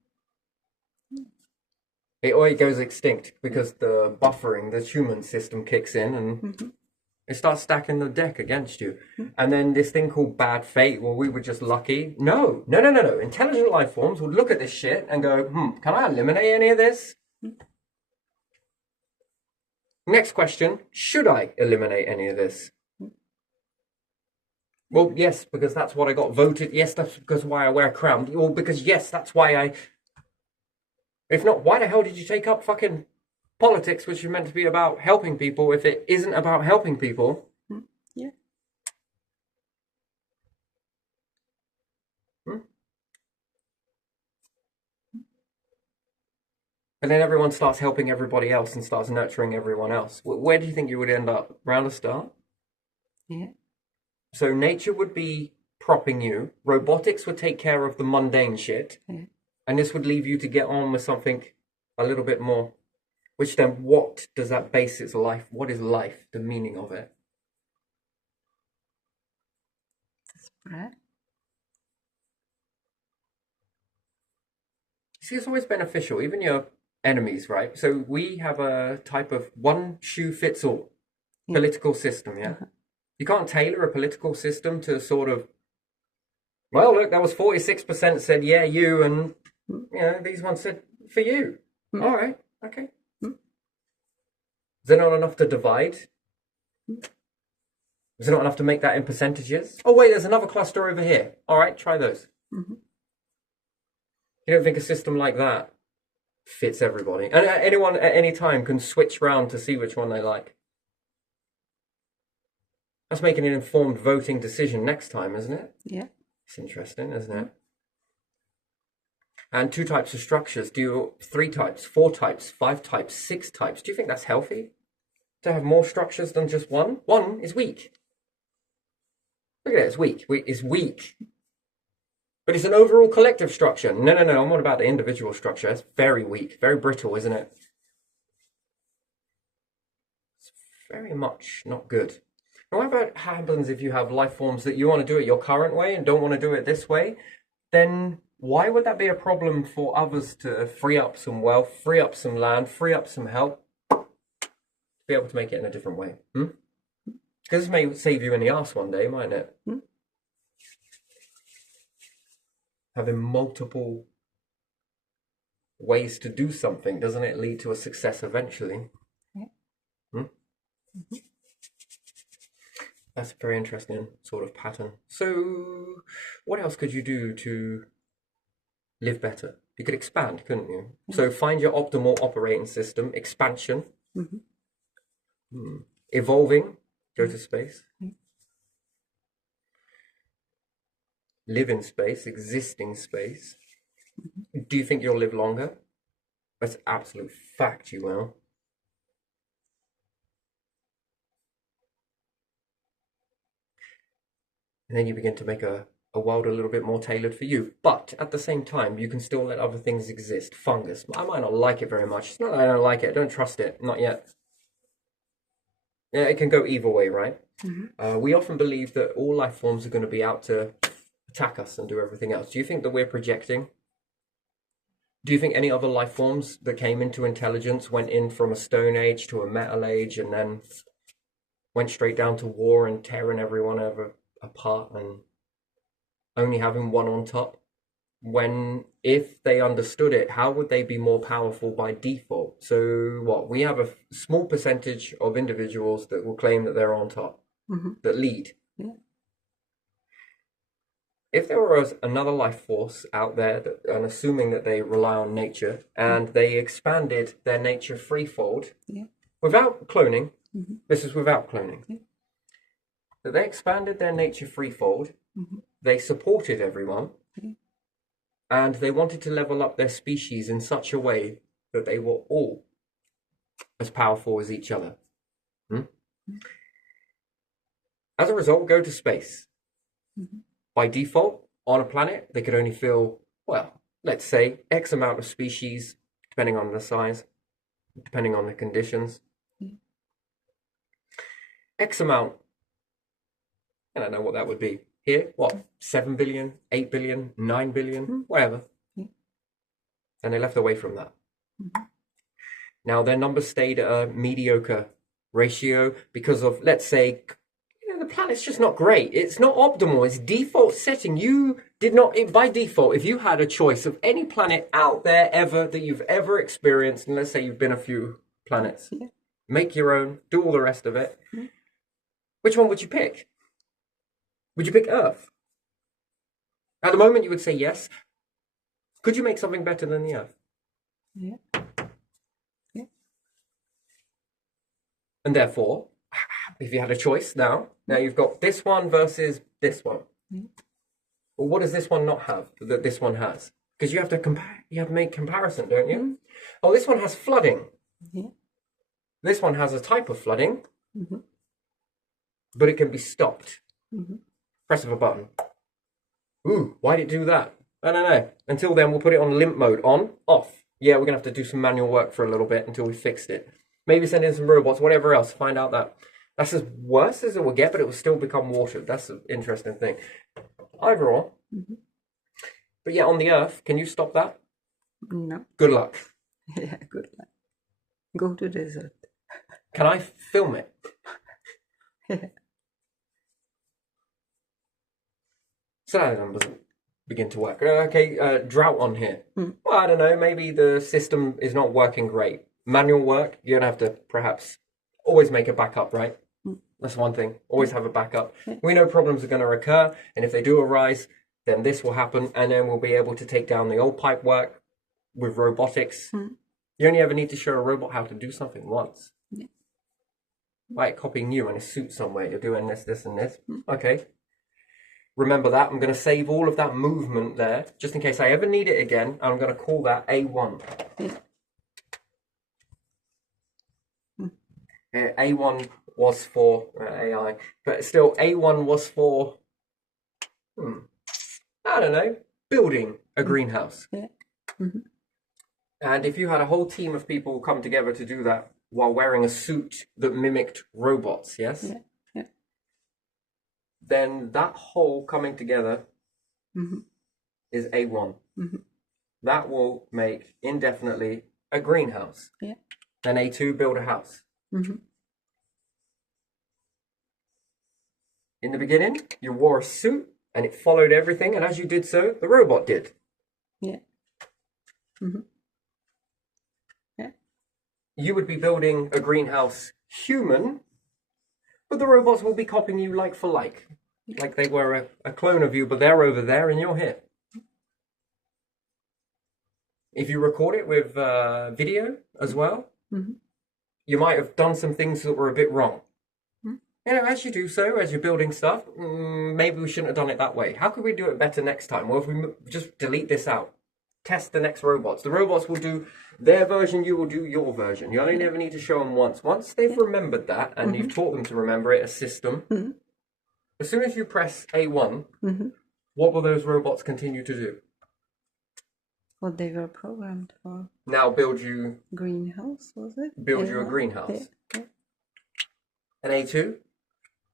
It always goes extinct because the buffering, the human system kicks in and Mhm. it starts stacking the deck against you. And then this thing called bad fate, well, we were just lucky. No. Intelligent life forms would look at this shit and go, can I eliminate any of this? Next question, should I eliminate any of this? Well, yes, because that's what I got voted. Yes, that's because why I wear a crown. Well, because yes, that's why I... If not, why the hell did you take up fucking politics, which is meant to be about helping people, if it isn't about helping people? Yeah. And then everyone starts helping everybody else and starts nurturing everyone else. Where do you think you would end up? Round the start? Yeah. So nature would be propping you, robotics would take care of the mundane shit, Yeah. and this would leave you to get on with something a little bit more. Which then, what does that base its life? What is life? The meaning of it? Spread. See, it's always beneficial, even your enemies, right? So we have a type of one shoe fits all political system, yeah? You can't tailor a political system to sort of, well, look, that was 46% said, yeah, you, and, these ones said, for you. All right, okay. Is there not enough to divide? Is there not enough to make that in percentages? Oh, wait, there's another cluster over here. All right, try those. Mhm. You don't think a system like that fits everybody? And anyone at any time can switch round to see which one they like. That's making an informed voting decision next time, isn't it? Yeah. It's interesting, isn't it? And 2 types of structures. 3 types, 4 types, 5 types, 6 types. Do you think that's healthy? To have more structures than just one? One is weak. Look at it, it's weak. It's weak. But it's an overall collective structure. No, I'm not about the individual structure. It's very weak, very brittle, isn't it? It's very much not good. And what about happens if you have life forms that you want to do it your current way and don't want to do it this way? Then why would that be a problem for others to free up some wealth, free up some land, free up some help, to be able to make it in a different way? Because this may save you in the arse one day, mightn't it? Having multiple ways to do something, doesn't it lead to a success eventually? Yeah. That's a very interesting sort of pattern. So, what else could you do to live better? You could expand, couldn't you? So, find your optimal operating system, expansion, evolving, go to space, live in space, existing space. Do you think you'll live longer? That's absolute fact, you will. And then you begin to make a world a little bit more tailored for you. But at the same time, you can still let other things exist. Fungus. I might not like it very much. It's not that I don't like it. I don't trust it. Not yet. Yeah, it can go either way, right? We often believe that all life forms are going to be out to attack us and do everything else. Do you think that we're projecting? Do you think any other life forms that came into intelligence went in from a stone age to a metal age and then went straight down to war and tearing everyone apart and only having one on top? When, if they understood it, how would they be more powerful by default? So what, we have a small percentage of individuals that will claim that they're on top, that lead. Yeah. If there was another life force out there, and assuming that they rely on nature, and they expanded their nature threefold, without cloning, this is without cloning, that they expanded their nature threefold, they supported everyone, and they wanted to level up their species in such a way that they were all as powerful as each other. As a result, go to space. By default, on a planet, they could only fill, well, let's say X amount of species, depending on the size, depending on the conditions. X amount, I don't know what that would be. Here, what, 7 billion, 8 billion, 9 billion, whatever. And they left away from that. Now, their numbers stayed at a mediocre ratio because of, let's say, the planet's just not great. It's not optimal. It's default setting. You did not, by default, if you had a choice of any planet out there ever that you've ever experienced, and let's say you've been a few planets, make your own, do all the rest of it, which one would you pick? Would you pick Earth? At the moment, you would say yes. Could you make something better than the Earth? Yeah. And therefore, if you had a choice now you've got this one versus this one. Well, what does this one not have that this one has? Because you have to compare, you have to make comparison, don't you? Oh, this one has flooding. This one has a type of flooding, but it can be stopped. Press of a button. Ooh, why did it do that? I don't know. Until then, we'll put it on limp mode. On, off. Yeah, we're going to have to do some manual work for a little bit until we fixed it. Maybe send in some robots, whatever else. Find out that. That's as worse as it will get, but it will still become water. That's an interesting thing. Either or. But yeah, on the Earth, can you stop that? No. Good luck. Yeah, good luck. Go to desert. Can I film it? So that doesn't begin to work. Okay, drought on here. Well, I don't know. Maybe the system is not working great. Manual work, you're going to have to perhaps always make a backup, right? That's one thing. Always have a backup. We know problems are going to occur, and if they do arise, then this will happen, and then we'll be able to take down the old pipe work with robotics. You only ever need to show a robot how to do something once. Like copying you in a suit somewhere. You're doing this, this, and this. Okay. Remember that. I'm going to save all of that movement there, just in case I ever need it again. I'm going to call that A1. A1 was for AI, but still A1 was for, I don't know, building a greenhouse. And if you had a whole team of people come together to do that while wearing a suit that mimicked robots, yes? Then that whole coming together is A1. That will make indefinitely a greenhouse. Then A2, build a house. In the beginning, you wore a suit and it followed everything, and as you did so, the robot did. You would be building a greenhouse human, but the robots will be copying you like for like. Like they were a clone of you, but they're over there and you're here. If you record it with video as well, you might have done some things that were a bit wrong. You know, as you do so, as you're building stuff, maybe we shouldn't have done it that way. How could we do it better next time? Well, if we just delete this out, test the next robots. The robots will do their version, you will do your version. You only never need to show them once. Once they've remembered that, and you've taught them to remember it, a system, as soon as you press A1, what will those robots continue to do? What they were programmed for. Now build you... Greenhouse, was it? Build you a greenhouse. An A2?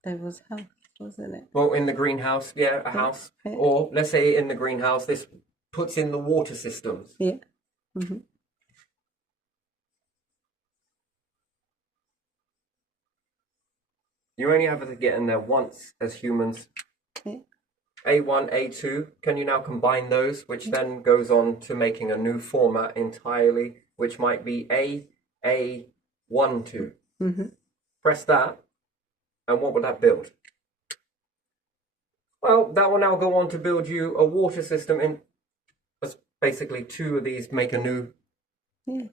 There was house, wasn't it? Well, in the greenhouse, yeah, a house. Or, let's say in the greenhouse, this puts in the water systems. You only have to get in there once as humans. A1, A2, can you now combine those, which then goes on to making a new format entirely, which might be A12. Press that, and what would that build? Well, that will now go on to build you a water system in... Basically, two of these make a new... Do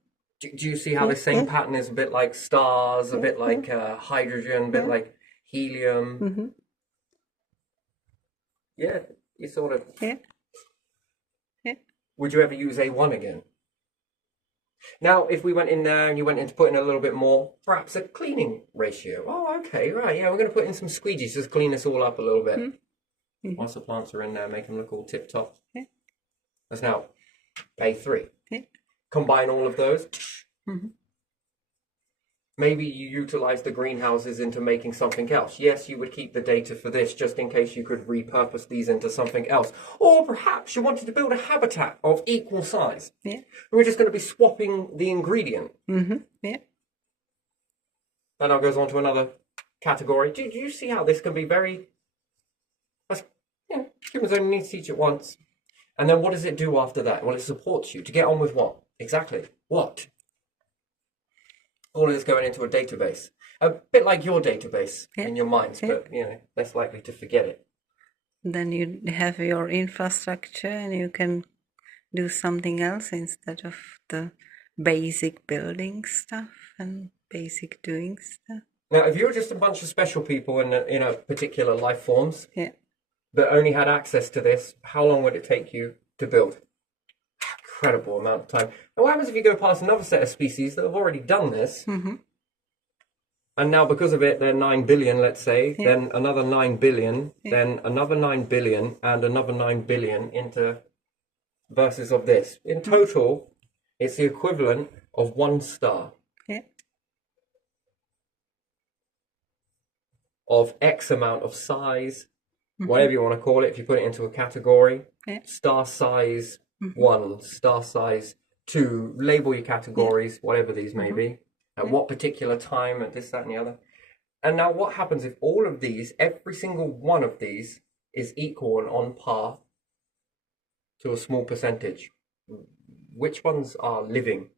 you see how the same pattern is a bit like stars, a bit like hydrogen, a bit like helium? Yeah, You sort of. Yeah. Yeah. Would you ever use A1 again? Now, if we went in there and you went in to put in a little bit more, perhaps a cleaning ratio. Oh, okay, right, yeah, we're going to put in some squeegees, just clean this all up a little bit. Mm-hmm. Once the plants are in there, make them look all tip-top. Yeah. That's now A3. Yeah. Combine all of those. Mm-hmm. Maybe you utilize the greenhouses into making something else. Yes, you would keep the data for this just in case you could repurpose these into something else. Or perhaps you wanted to build a habitat of equal size. Yeah. We're just going to be swapping the ingredient. Mm-hmm. Yeah. That now goes on to another category. Do you see how this can be very... humans only need to teach it once. And then what does it do after that? Well, it supports you to get on with what? Exactly. What? All of this going into a database. A bit like your database in your minds, but, less likely to forget it. Then you have your infrastructure and you can do something else instead of the basic building stuff and basic doing stuff. Now, if you were just a bunch of special people in a particular life forms Yeah. that only had access to this, how long would it take you to build? Incredible amount of time. And what happens if you go past another set of species that have already done this? Mm-hmm. And now because of it, they're 9 billion, let's say, Yeah. then another 9 billion, then another 9 billion, and another 9 billion into versus of this. In total, it's the equivalent of 1 star Yeah. of X amount of size, whatever you want to call it, if you put it into a category. Yeah. Star size 1, star size 2, label your categories, whatever these may be, at what particular time, at this, that, and the other. And now what happens if all of these, every single one of these, is equal and on par to a small percentage? Which ones are living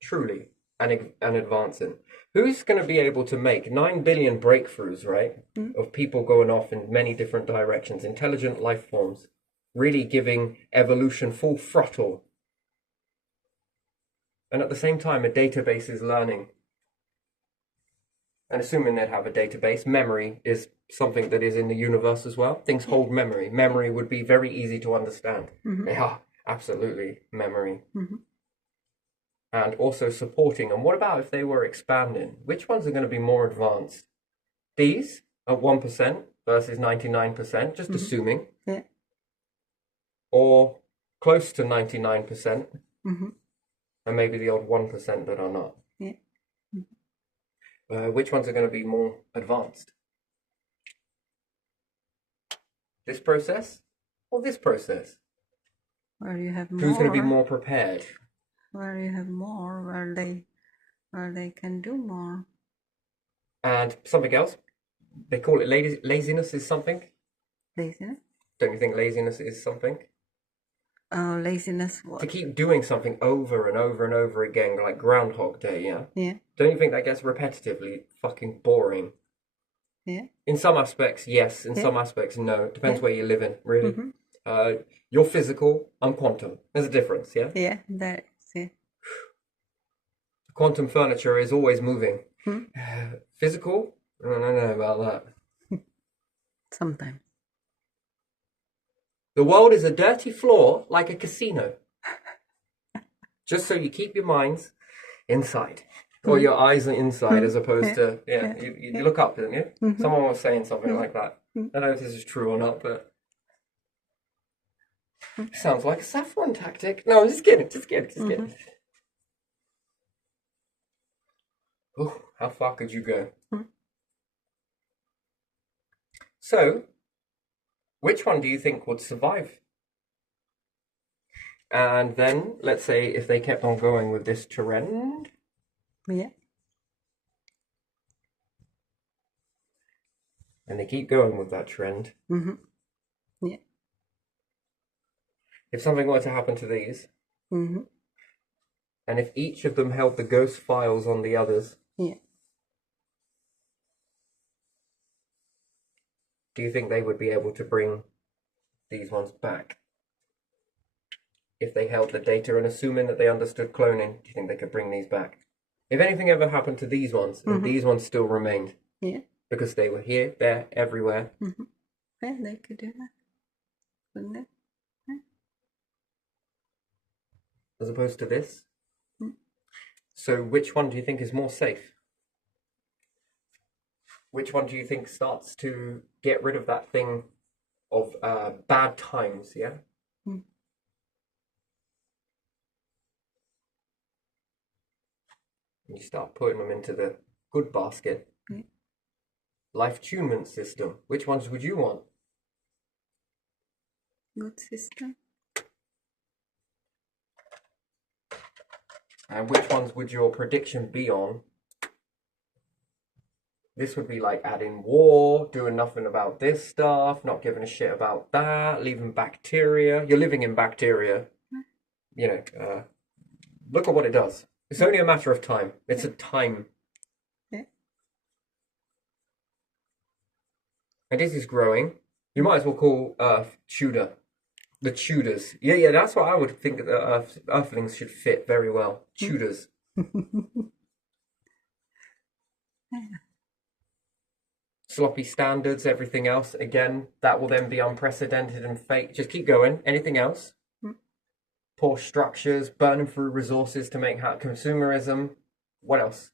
truly and advancing? Who's going to be able to make 9 billion breakthroughs, right, of people going off in many different directions, intelligent life forms, really giving evolution full throttle? And at the same time, a database is learning. And assuming they'd have a database, memory is something that is in the universe as well. Things hold memory. Memory would be very easy to understand. They are absolutely memory. And also supporting. And what about if they were expanding? Which ones are going to be more advanced? These at 1% versus 99%, just assuming. Yeah. Or close to 99%. Mm-hmm. And maybe the odd 1% that are not. Yeah. Which ones are going to be more advanced? This process or this process? Where you have more. Who's going to be more prepared? Where you have more, where they can do more. And something else, they call it laziness is something. Laziness? Don't you think laziness is something? Oh, laziness what? To keep doing something over and over and over again, like Groundhog Day, yeah? Yeah. Don't you think that gets repetitively fucking boring? Yeah. In some aspects, yes. In some aspects, no. It depends where you're living, really. You're physical, I'm quantum. There's a difference, yeah? Yeah, there is, yeah. Quantum furniture is always moving. Physical? I don't know about that. Sometimes. The world is a dirty floor like a casino. Just so you keep your minds inside. Or your eyes are inside as opposed to, you look up, didn't you? Someone was saying something like that. I don't know if this is true or not, but it sounds like a saffron tactic. No, I'm just kidding. Oh, how far could you go? So, which one do you think would survive? And then, let's say, if they kept on going with this trend, Yeah. and they keep going with that trend, Yeah. if something were to happen to these, Mm-hmm. and if each of them held the ghost files on the others, Yeah. do you think they would be able to bring these ones back? If they held the data and assuming that they understood cloning, do you think they could bring these back? If anything ever happened to these ones, and these ones still remained, Yeah. because they were here, there, everywhere, Yeah, they could do that, couldn't they? As opposed to this. Mm. So which one do you think is more safe? Which one do you think starts to get rid of that thing of bad times, yeah? Mm. And you start putting them into the good basket. Yeah. Life tunement system. Which ones would you want? Good system. And which ones would your prediction be on? This would be like adding war, doing nothing about this stuff, not giving a shit about that, leaving bacteria. You're living in bacteria. You know, look at what it does. It's only a matter of time. It's a time. Yeah. And this is growing. You might as well call Earth Tudor. The Tudors. Yeah, that's what I would think that Earthlings should fit very well. Tudors. Sloppy standards, everything else. Again, that will then be unprecedented and fake. Just keep going. Anything else? Poor structures, burning through resources to make consumerism. What else?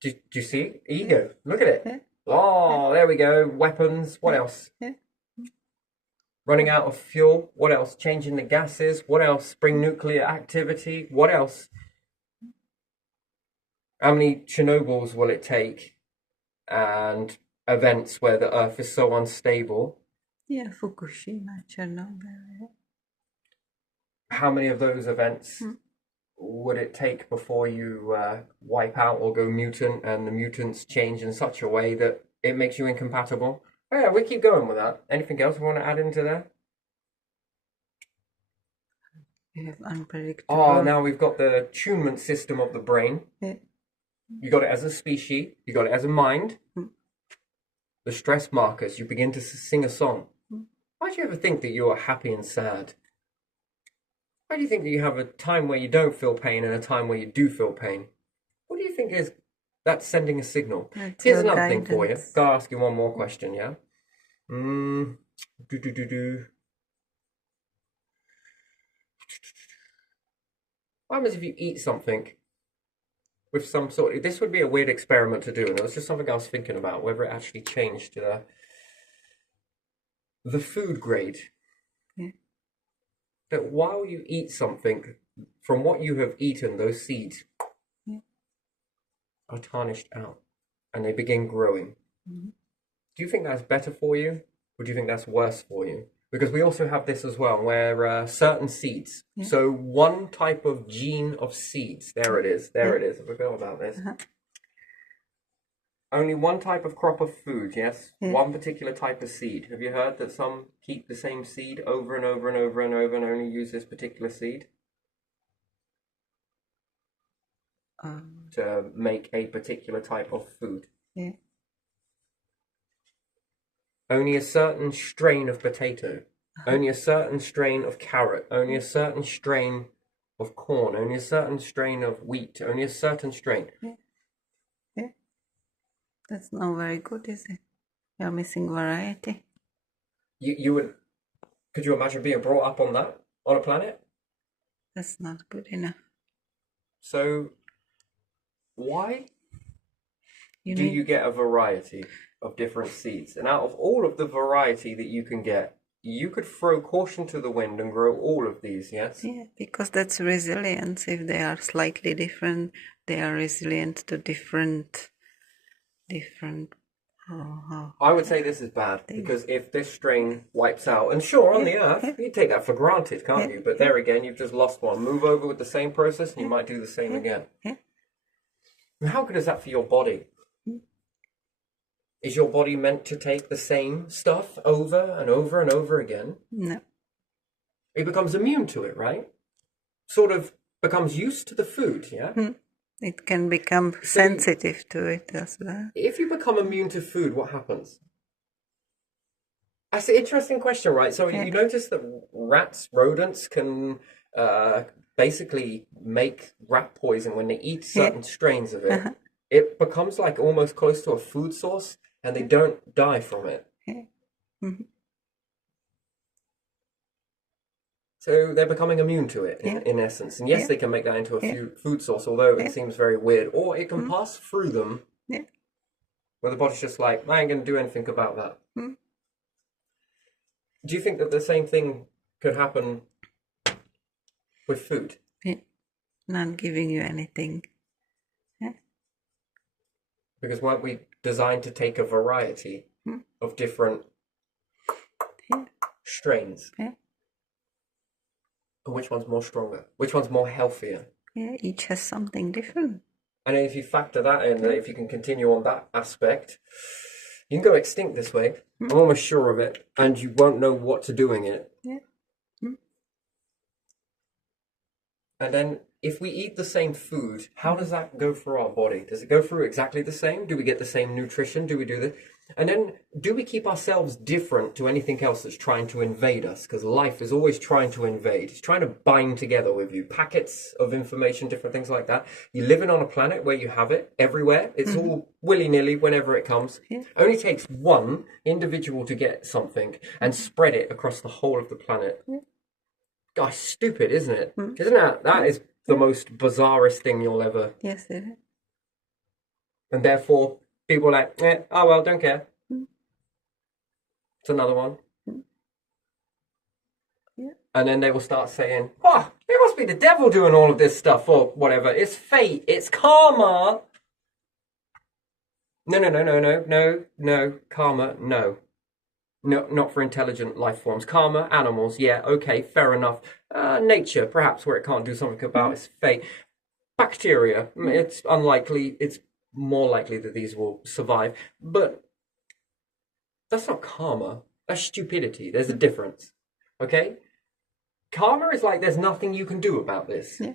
Do you see? Ego. Look at it. Oh, there we go. Weapons. What else? Running out of fuel. What else? Changing the gases. What else? Spring nuclear activity. What else? How many Chernobyls will it take? And events where the Earth is so unstable. Yeah, Fukushima, Chernobyl. How many of those events would it take before you wipe out or go mutant and the mutants change in such a way that it makes you incompatible? Oh, yeah, we keep going with that. Anything else we want to add into there? You have unpredictable. Oh, now we've got the tunement system of the brain. Yeah. You got it as a species. You got it as a mind. The stress markers. You begin to sing a song. Why do you ever think that you are happy and sad? Why do you think that you have a time where you don't feel pain and a time where you do feel pain? What do you think is that's sending a signal? That's Here's your another thing for you. guidance. Gotta ask you one more question, yeah? What happens if you eat something with some sort of... This would be a weird experiment to do, and it was just something I was thinking about, whether it actually changed the food grade. Yeah. That while you eat something, from what you have eaten, those seeds are tarnished out and they begin growing. Do you think that's better for you, or do you think that's worse for you? Because we also have this as well, where certain seeds, so one type of gene of seeds, there it is, I forgot about this. Only one type of crop of food, yes? One particular type of seed. Have you heard that some keep the same seed over and over and over and over and only use this particular seed to make a particular type of food? Yeah. Only a certain strain of potato, only a certain strain of carrot, only a certain strain of corn, only a certain strain of wheat, only a certain strain. Yeah. That's not very good, is it? You're missing variety. You would, could you imagine being brought up on that, on a planet? That's not good enough. So why You do need, you get a variety of different seeds? And out of all of the variety that you can get, you could throw caution to the wind and grow all of these, yes? yeah, because that's resilience. If they are slightly different, they are resilient to different. I would say this is bad, because if this strain wipes out, and sure, on the Earth, you take that for granted, can't you? But there again, you've just lost one. Move over with the same process, and you might do the same again. And how good is that for your body? Is your body meant to take the same stuff over and over and over again? No. It becomes immune to it, right? Sort of becomes used to the food, yeah? It can become sensitive to it as well. If you become immune to food, what happens? That's an interesting question, right? So you notice that rats, rodents can basically make rat poison when they eat certain strains of it. It becomes like almost close to a food source, and they don't die from it. So they're becoming immune to it Yeah. in essence. And yes, Yeah. they can make that into a Yeah. food source, although Yeah. it seems very weird. Or it can pass through them Yeah. where the body's just like, I ain't going to do anything about that. Mm. Do you think that the same thing could happen with food? Yeah. Not giving you anything. Yeah. Because weren't we designed to take a variety of different Yeah. strains? Yeah. And which one's more stronger? Which one's more healthier? Yeah. Each has something different. And if you factor that in, that if you can continue on that aspect, you can go extinct this way. I'm almost sure of it. And you won't know what to do in it. Yeah. And then if we eat the same food, how does that go for our body? Does it go through exactly the same? Do we get the same nutrition? Do we do this? And then do we keep ourselves different to anything else that's trying to invade us? Because life is always trying to invade. It's trying to bind together with you. Packets of information, different things like that. You're living on a planet where you have it everywhere. It's all willy-nilly whenever it comes. Yeah. Only takes one individual to get something and spread it across the whole of the planet. Yeah. Gosh, stupid, isn't it? Isn't that? That is the most bizarrest thing you'll ever... Yes, it is. And therefore, people are like, oh well, don't care. It's another one. Yeah. And then they will start saying, oh, it must be the devil doing all of this stuff, or whatever. It's fate. It's karma. No. Karma, no. No, not for intelligent life forms. Karma, animals, yeah, okay, fair enough. Nature, perhaps, where it can't do something about its fate. Bacteria, it's unlikely, it's more likely that these will survive. But that's not karma. That's stupidity. There's a difference. Okay? Karma is like there's nothing you can do about this. Yeah.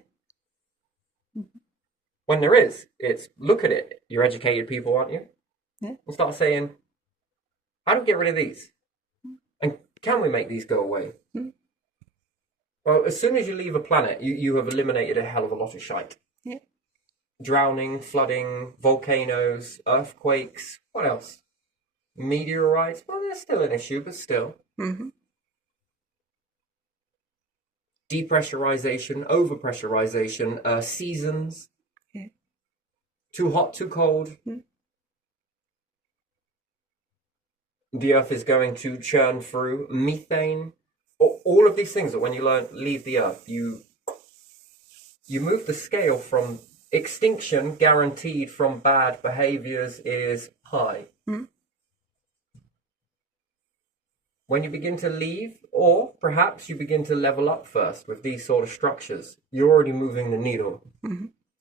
When there is, it's look at it. You're educated people, aren't you? Yeah. And start saying, how do we get rid of these? And can we make these go away? Well, as soon as you leave a planet, you have eliminated a hell of a lot of shite. Yeah. Drowning, flooding, volcanoes, earthquakes, what else? Meteorites, well, there's still an issue, but still. Mm-hmm. Depressurization, overpressurization, seasons. Yeah. Too hot, too cold. Mm. The earth is going to churn through methane. All of these things that when you leave the earth, you move the scale from extinction guaranteed from bad behaviors is high. Mm. When you begin to leave, or perhaps you begin to level up first with these sort of structures, you're already moving the needle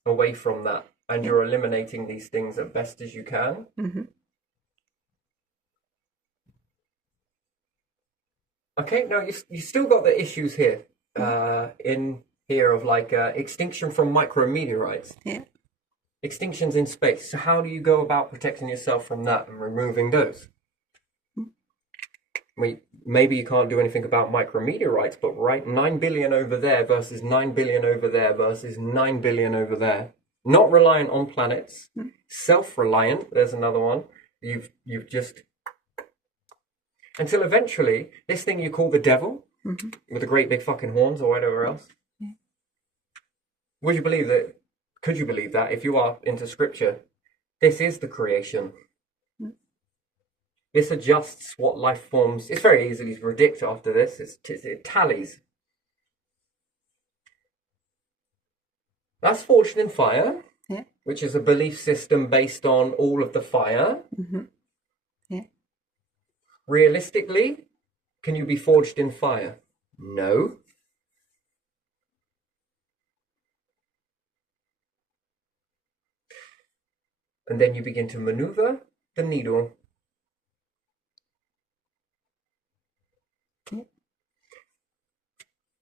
away from that, and you're eliminating these things as best as you can. Mm-hmm. Okay, now you still got the issues here, in here of like extinction from micrometeorites, Yeah. extinctions in space. So how do you go about protecting yourself from that and removing those? Maybe you can't do anything about micrometeorites, but right, 9 billion over there versus 9 billion over there versus 9 billion over there. Not reliant on planets, self-reliant. There's another one. You've just until eventually this thing you call the devil with the great big fucking horns or whatever else. Yeah. Would you believe that? Could you believe that if you are into scripture, this is the creation? This adjusts what life forms. It's very easy to predict after this. It tallies. That's forged in fire, Yeah. which is a belief system based on all of the fire. Mm-hmm. Yeah. Realistically, can you be forged in fire? No. And then you begin to maneuver the needle.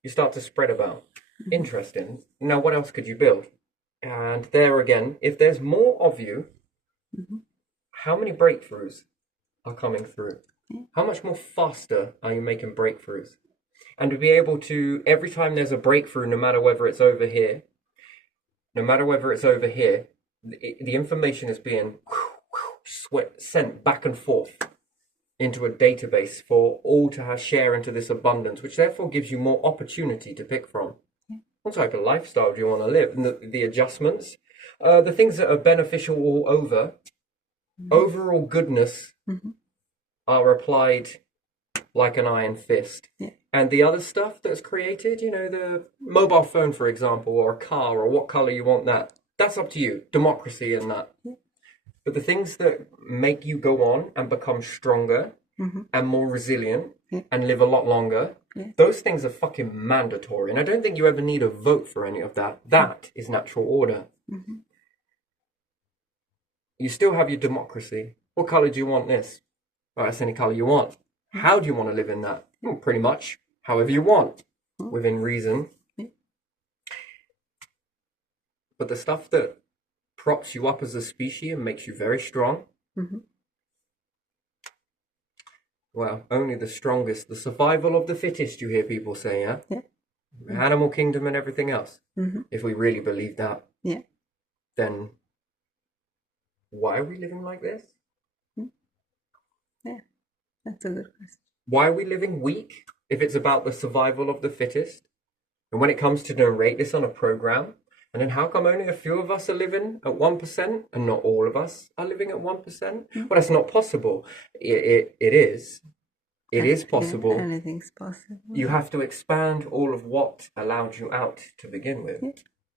You start to spread about. Interesting. Now, what else could you build? And there again, if there's more of you, how many breakthroughs are coming through? How much more faster are you making breakthroughs? And to be able to, every time there's a breakthrough, no matter whether it's over here, the information is being sent back and forth. into a database for all to have share into this abundance, which therefore gives you more opportunity to pick from. What type of lifestyle do you want to live? And the adjustments, the things that are beneficial all over, overall goodness are applied like an iron fist. And the other stuff that's created, you know, the mobile phone, for example, or a car, or what color you want that, that's up to you. Democracy in that. But the things that make you go on and become stronger and more resilient and live a lot longer, those things are fucking mandatory. And I don't think you ever need a vote for any of that. That is natural order. You still have your democracy. What color do you want this? Well, that's any color you want. How do you want to live in that? Well, pretty much however you want, within reason. But the stuff that props you up as a species and makes you very strong, well, only the strongest, the survival of the fittest, you hear people say, yeah? Animal kingdom and everything else. If we really believe that, then why are we living like this? Yeah, that's a good question. Why are we living weak if it's about the survival of the fittest? And when it comes to narrate this on a program, and then how come only a few of us are living at 1% and not all of us are living at 1%? Well, that's not possible. It is. It is possible. Anything's possible. You have to expand all of what allowed you out to begin with.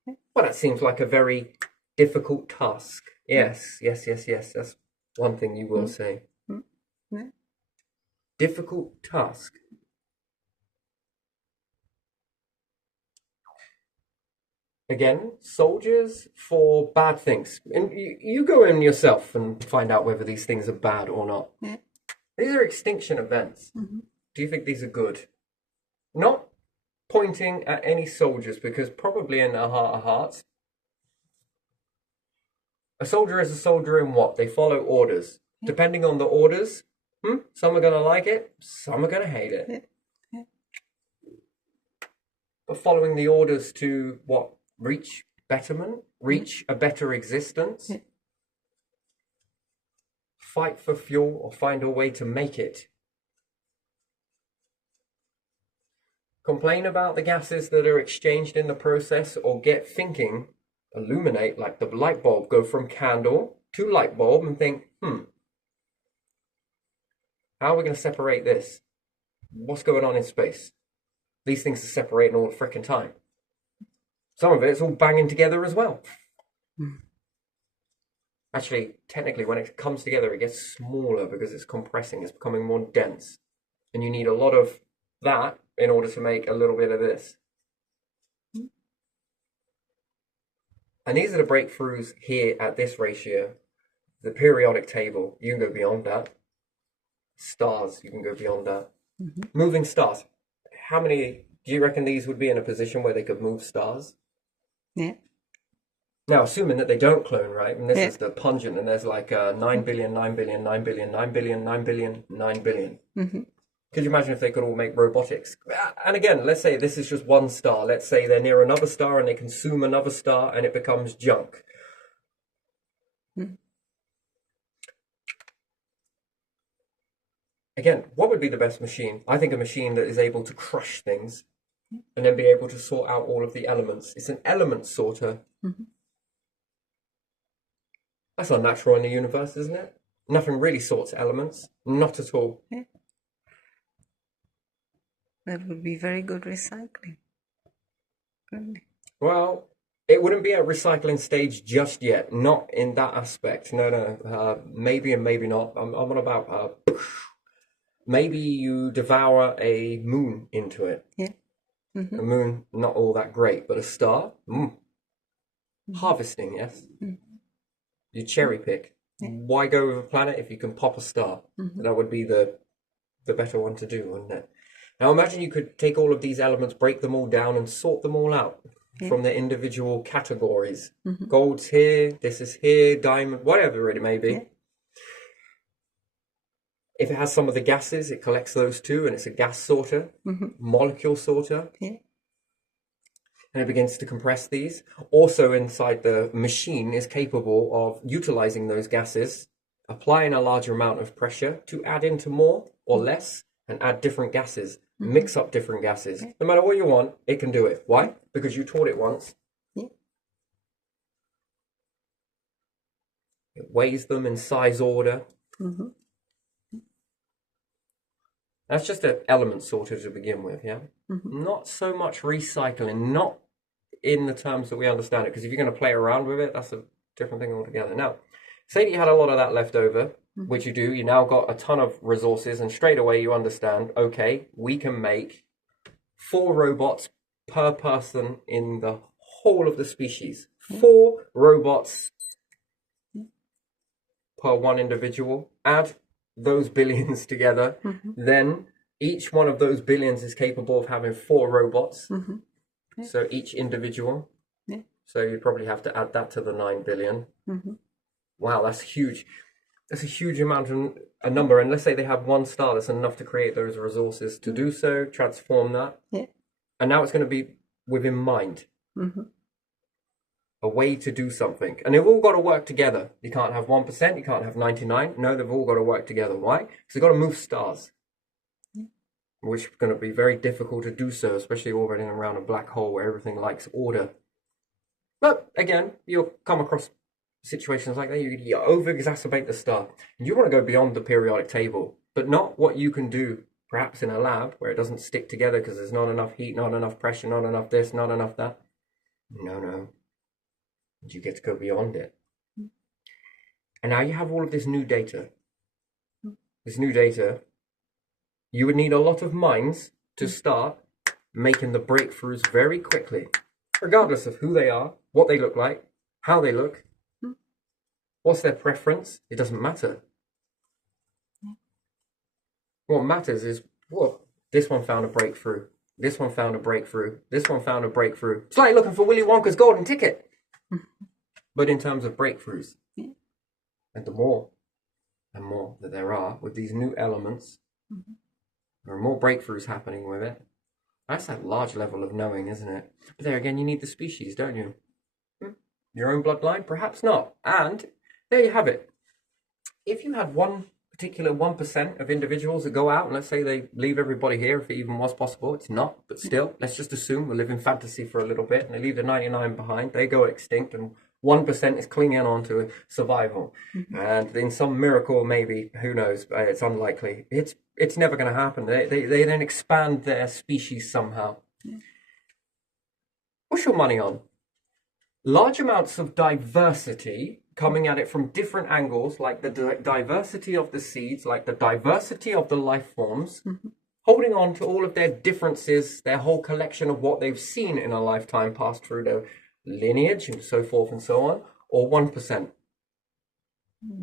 Well, that seems like a very difficult task. Yes. That's one thing you will say. Difficult task. Again, soldiers for bad things. And you go in yourself and find out whether these things are bad or not. These are extinction events. Do you think these are good? Not pointing at any soldiers, because probably in their heart of hearts, a soldier is a soldier in what? They follow orders. Depending on the orders, some are going to like it, some are going to hate it. But following the orders to what? Reach betterment? Reach a better existence? Fight for fuel or find a way to make it? Complain about the gases that are exchanged in the process, or get thinking, illuminate like the light bulb, go from candle to light bulb and think, how are we going to separate this? What's going on in space? These things are separating all the frickin' time. Some of it's all banging together as well. Actually, technically, when it comes together, it gets smaller because it's compressing. It's becoming more dense. And you need a lot of that in order to make a little bit of this. And these are the breakthroughs here at this ratio. The periodic table, you can go beyond that. Stars, you can go beyond that. Moving stars. How many do you reckon these would be in a position where they could move stars? Now, assuming that they don't clone, right? And this is the pungent, and there's like 9 billion, 9 billion, 9 billion, 9 billion, 9 billion, 9 billion. Could you imagine if they could all make robotics? And again, let's say this is just one star. Let's say they're near another star and they consume another star and it becomes junk. Again, what would be the best machine? I think a machine that is able to crush things and then be able to sort out all of the elements. It's an element sorter. That's unnatural in the universe, isn't it? Nothing really sorts elements. Not at all. That would be very good recycling. Well, it wouldn't be at recycling stage just yet. Not in that aspect. No. Maybe and maybe not. I'm on about... maybe you devour a moon into it. A moon, not all that great, but a star, harvesting, yes. You cherry pick. Why go with a planet if you can pop a star? That would be the better one to do, wouldn't it? Now imagine you could take all of these elements, break them all down and sort them all out from their individual categories. Gold's here, this is here, diamond, whatever it may be. If it has some of the gases, it collects those too, and it's a gas sorter, molecule sorter. And it begins to compress these. Also inside the machine is capable of utilizing those gases applying a larger amount of pressure to add into more or less and add different gases, mix up different gases. No matter what you want, it can do it. Why? Because you taught it once. Yeah. It weighs them in size order. Mm-hmm. That's just an element sorter to begin with, yeah? Mm-hmm. Not so much recycling, not in the terms that we understand it, because if you're going to play around with it, that's a different thing altogether. Now, say that you had a lot of that left over, which you do, you now got a ton of resources, and straight away you understand, okay, we can make 4 robots per person in the whole of the species. 4 robots per one individual. Add those billions together, then each one of those billions is capable of having 4 robots. So each individual. Yeah. So you'd probably have to add that to the 9 billion. Wow, that's huge. That's a huge amount of a number. And let's say they have 1 star that's enough to create those resources to do so, transform that. Yeah. And now it's going to be within mind. A way to do something. And they've all got to work together. You can't have 1%, you can't have 99. No, they've all got to work together. Why? Because they've got to move stars. Which is going to be very difficult to do so, especially orbiting around a black hole where everything likes order. But again, you'll come across situations like that. You over-exacerbate the star. And you want to go beyond the periodic table, but not what you can do perhaps in a lab where it doesn't stick together because there's not enough heat, not enough pressure, not enough this, not enough that. No. You get to go beyond it. And now you have all of this new data. This new data, you would need a lot of minds to start making the breakthroughs very quickly, regardless of who they are, what they look like, how they look, what's their preference. It doesn't matter. What matters is, well, this one found a breakthrough. This one found a breakthrough. This one found a breakthrough. It's like looking for Willy Wonka's golden ticket. But in terms of breakthroughs, and the more and more that there are with these new elements, there are more breakthroughs happening with it. That's that large level of knowing, isn't it? But there again, you need the species, don't you? Your own bloodline? Perhaps not. And there you have it. If you had one particular 1% of individuals that go out, and let's say they leave everybody here, if it even was possible, it's not, but still, let's just assume we live in fantasy for a little bit, and they leave the 99 behind, they go extinct, and 1% is clinging on to survival. And in some miracle, maybe, who knows, it's unlikely. It's never going to happen. They then expand their species somehow. What's your money on? Large amounts of diversity coming at it from different angles, like the diversity of the seeds, like the diversity of the life forms, holding on to all of their differences, their whole collection of what they've seen in a lifetime passed through their lineage and so forth and so on, or 1%.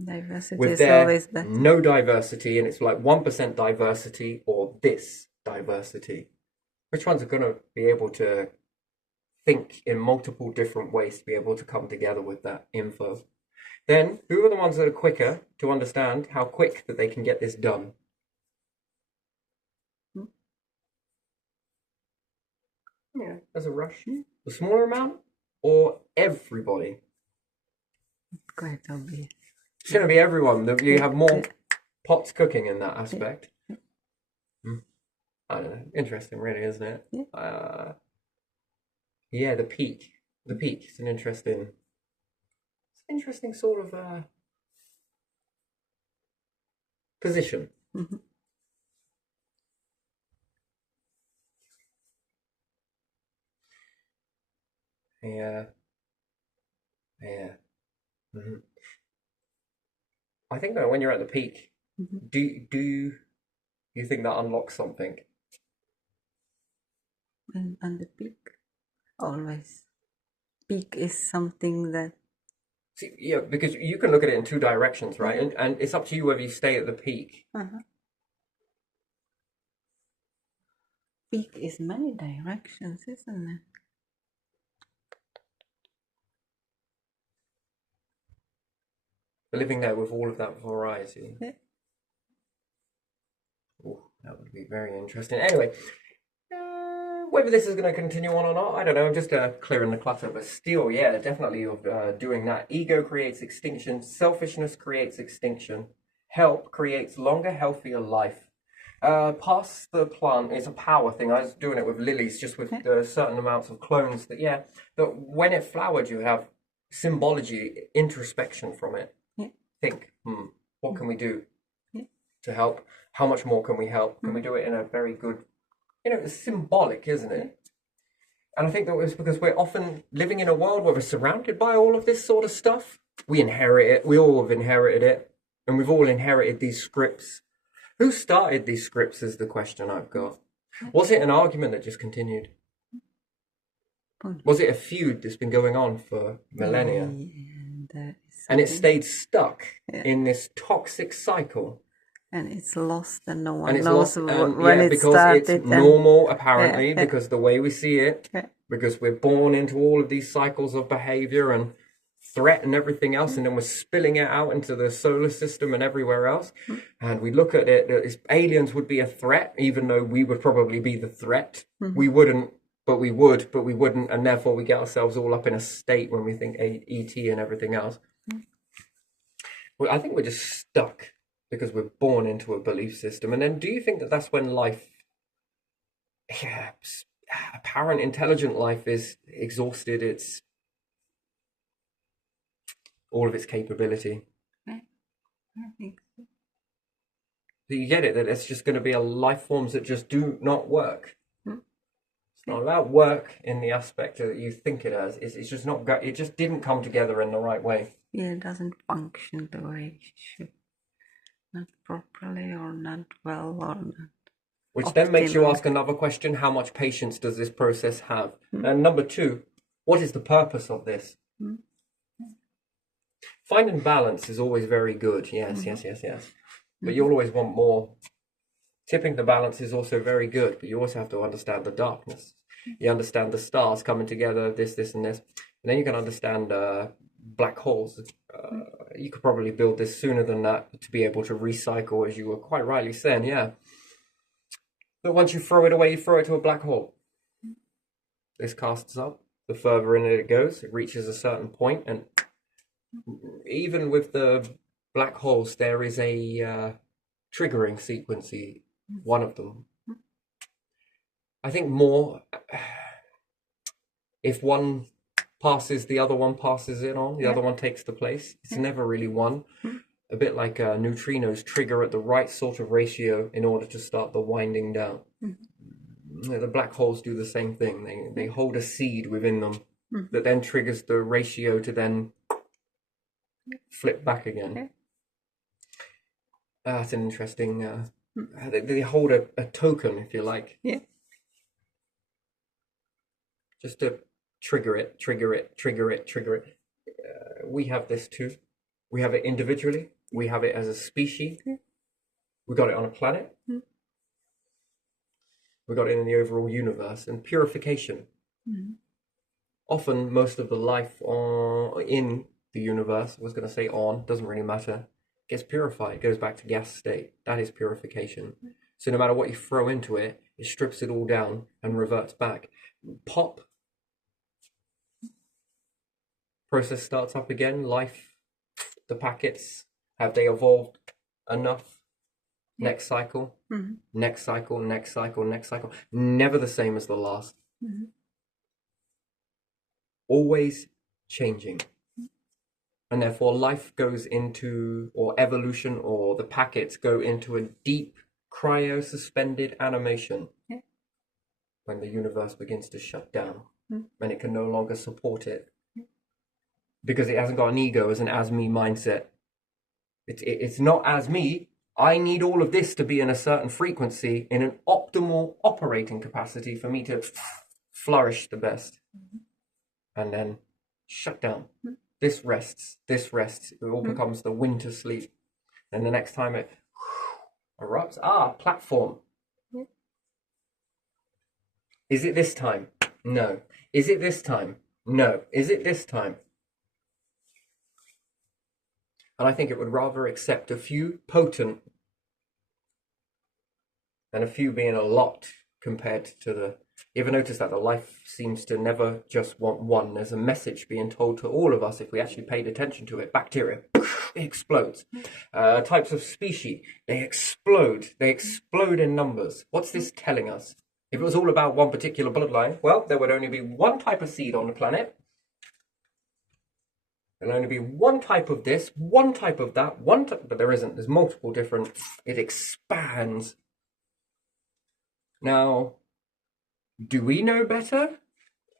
Diversity With is their always better. no diversity, and it's like 1% diversity or this diversity. Which ones are going to be able to think in multiple different ways to be able to come together with that info? Then, who are the ones that are quicker to understand how quick that they can get this done? Yeah, there's a rush. The smaller amount or everybody? Quite obvious. It's going to be everyone. You have more pots cooking in that aspect. I don't know. Interesting, really, isn't it? Yeah, the peak. The peak. It's an interesting sort of position. Yeah. I think that when you're at the peak, do you think that unlocks something? And the peak, always. Peak is something that See, yeah, because you can look at it in 2 directions, right? And it's up to you whether you stay at the peak. peak is many directions, isn't it? Living there with all of that variety. Yeah. Ooh, that would be very interesting. Anyway, Whether this is going to continue on or not, I don't know. I'm just clearing the clutter, but still, yeah, definitely of doing that. Ego creates extinction. Selfishness creates extinction. Help creates longer, healthier life. Pass the plant is a power thing. I was doing it with lilies, just with certain amounts of clones. That when it flowered, you have symbology, introspection from it. Think, what can we do to help? How much more can we help? Can we do it in a very good, it's symbolic, isn't it? And I think that was because we're often living in a world where we're surrounded by all of this sort of stuff. We inherit it. We all have inherited it. And we've all inherited these scripts. Who started these scripts is the question I've got. Was it an argument that just continued? Was it a feud that's been going on for millennia? And it stayed stuck in this toxic cycle. And it's lost and no one And it's knows lost, when it because started. it's normal, apparently, because the way we see it, because we're born into all of these cycles of behavior and threat and everything else, and then we're spilling it out into the solar system and everywhere else. And we look at it as aliens would be a threat, even though we would probably be the threat. We wouldn't, but we would, but we wouldn't, and therefore we get ourselves all up in a state when we think ET and everything else. Well, I think we're just stuck because we're born into a belief system. And then do you think that that's when life, apparent intelligent life, is exhausted? It's all of its capability. I think so. Do you get it? That it's just going to be a life forms that just do not work. It's not about work in the aspect that you think it has. It's just not. It just didn't come together in the right way. Yeah, it doesn't function the way it should. Not properly or not well or not. Which then makes you ask another question: how much patience does this process have? And number two, what is the purpose of this? Finding balance is always very good. Yes. But you'll always want more. Tipping the balance is also very good, but you also have to understand the darkness. You understand the stars coming together, this, and this. And then you can understand black holes. You could probably build this sooner than that to be able to recycle, as you were quite rightly saying, yeah. But once you throw it away, you throw it to a black hole. This casts up. The further in it goes, it reaches a certain point, and even with the black holes, there is a triggering sequence, one of them. I think more, if one passes, the other one passes it on, the other one takes the place. It's never really one. A bit like neutrinos trigger at the right sort of ratio in order to start the winding down. The black holes do the same thing. They hold a seed within them that then triggers the ratio to then flip back again. That's an interesting. They hold a token, if you like. Yeah. Just to trigger it. We have this too. We have it individually. We have it as a species. We got it on a planet. We got it in the overall universe. And purification. Often, most of the life in the universe, I was going to say doesn't really matter, gets purified, it goes back to gas state. That is purification. So no matter what you throw into it, it strips it all down and reverts back. Pop. Process starts up again. Life, the packets, have they evolved enough? Next cycle, next cycle. Never the same as the last. Always changing. And therefore life goes into, or evolution, or the packets go into a deep cryo-suspended animation when the universe begins to shut down, when it can no longer support it. Because it hasn't got an ego as an as-me mindset. It's not as me. I need all of this to be in a certain frequency, in an optimal operating capacity for me to flourish the best. And then shut down. This rests. It all becomes the winter sleep. And the next time it erupts, platform. Is it this time? No. Is it this time? No. Is it this time? And I think it would rather accept a few potent and a few being a lot compared to You ever notice that the life seems to never just want one? There's a message being told to all of us if we actually paid attention to it. Bacteria, it explodes. Types of species, they explode. They explode in numbers. What's this telling us? If it was all about one particular bloodline, well, there would only be one type of seed on the planet. There'll only be one type of this, one type of that, but there isn't. There's multiple different. It expands. Now, do we know better?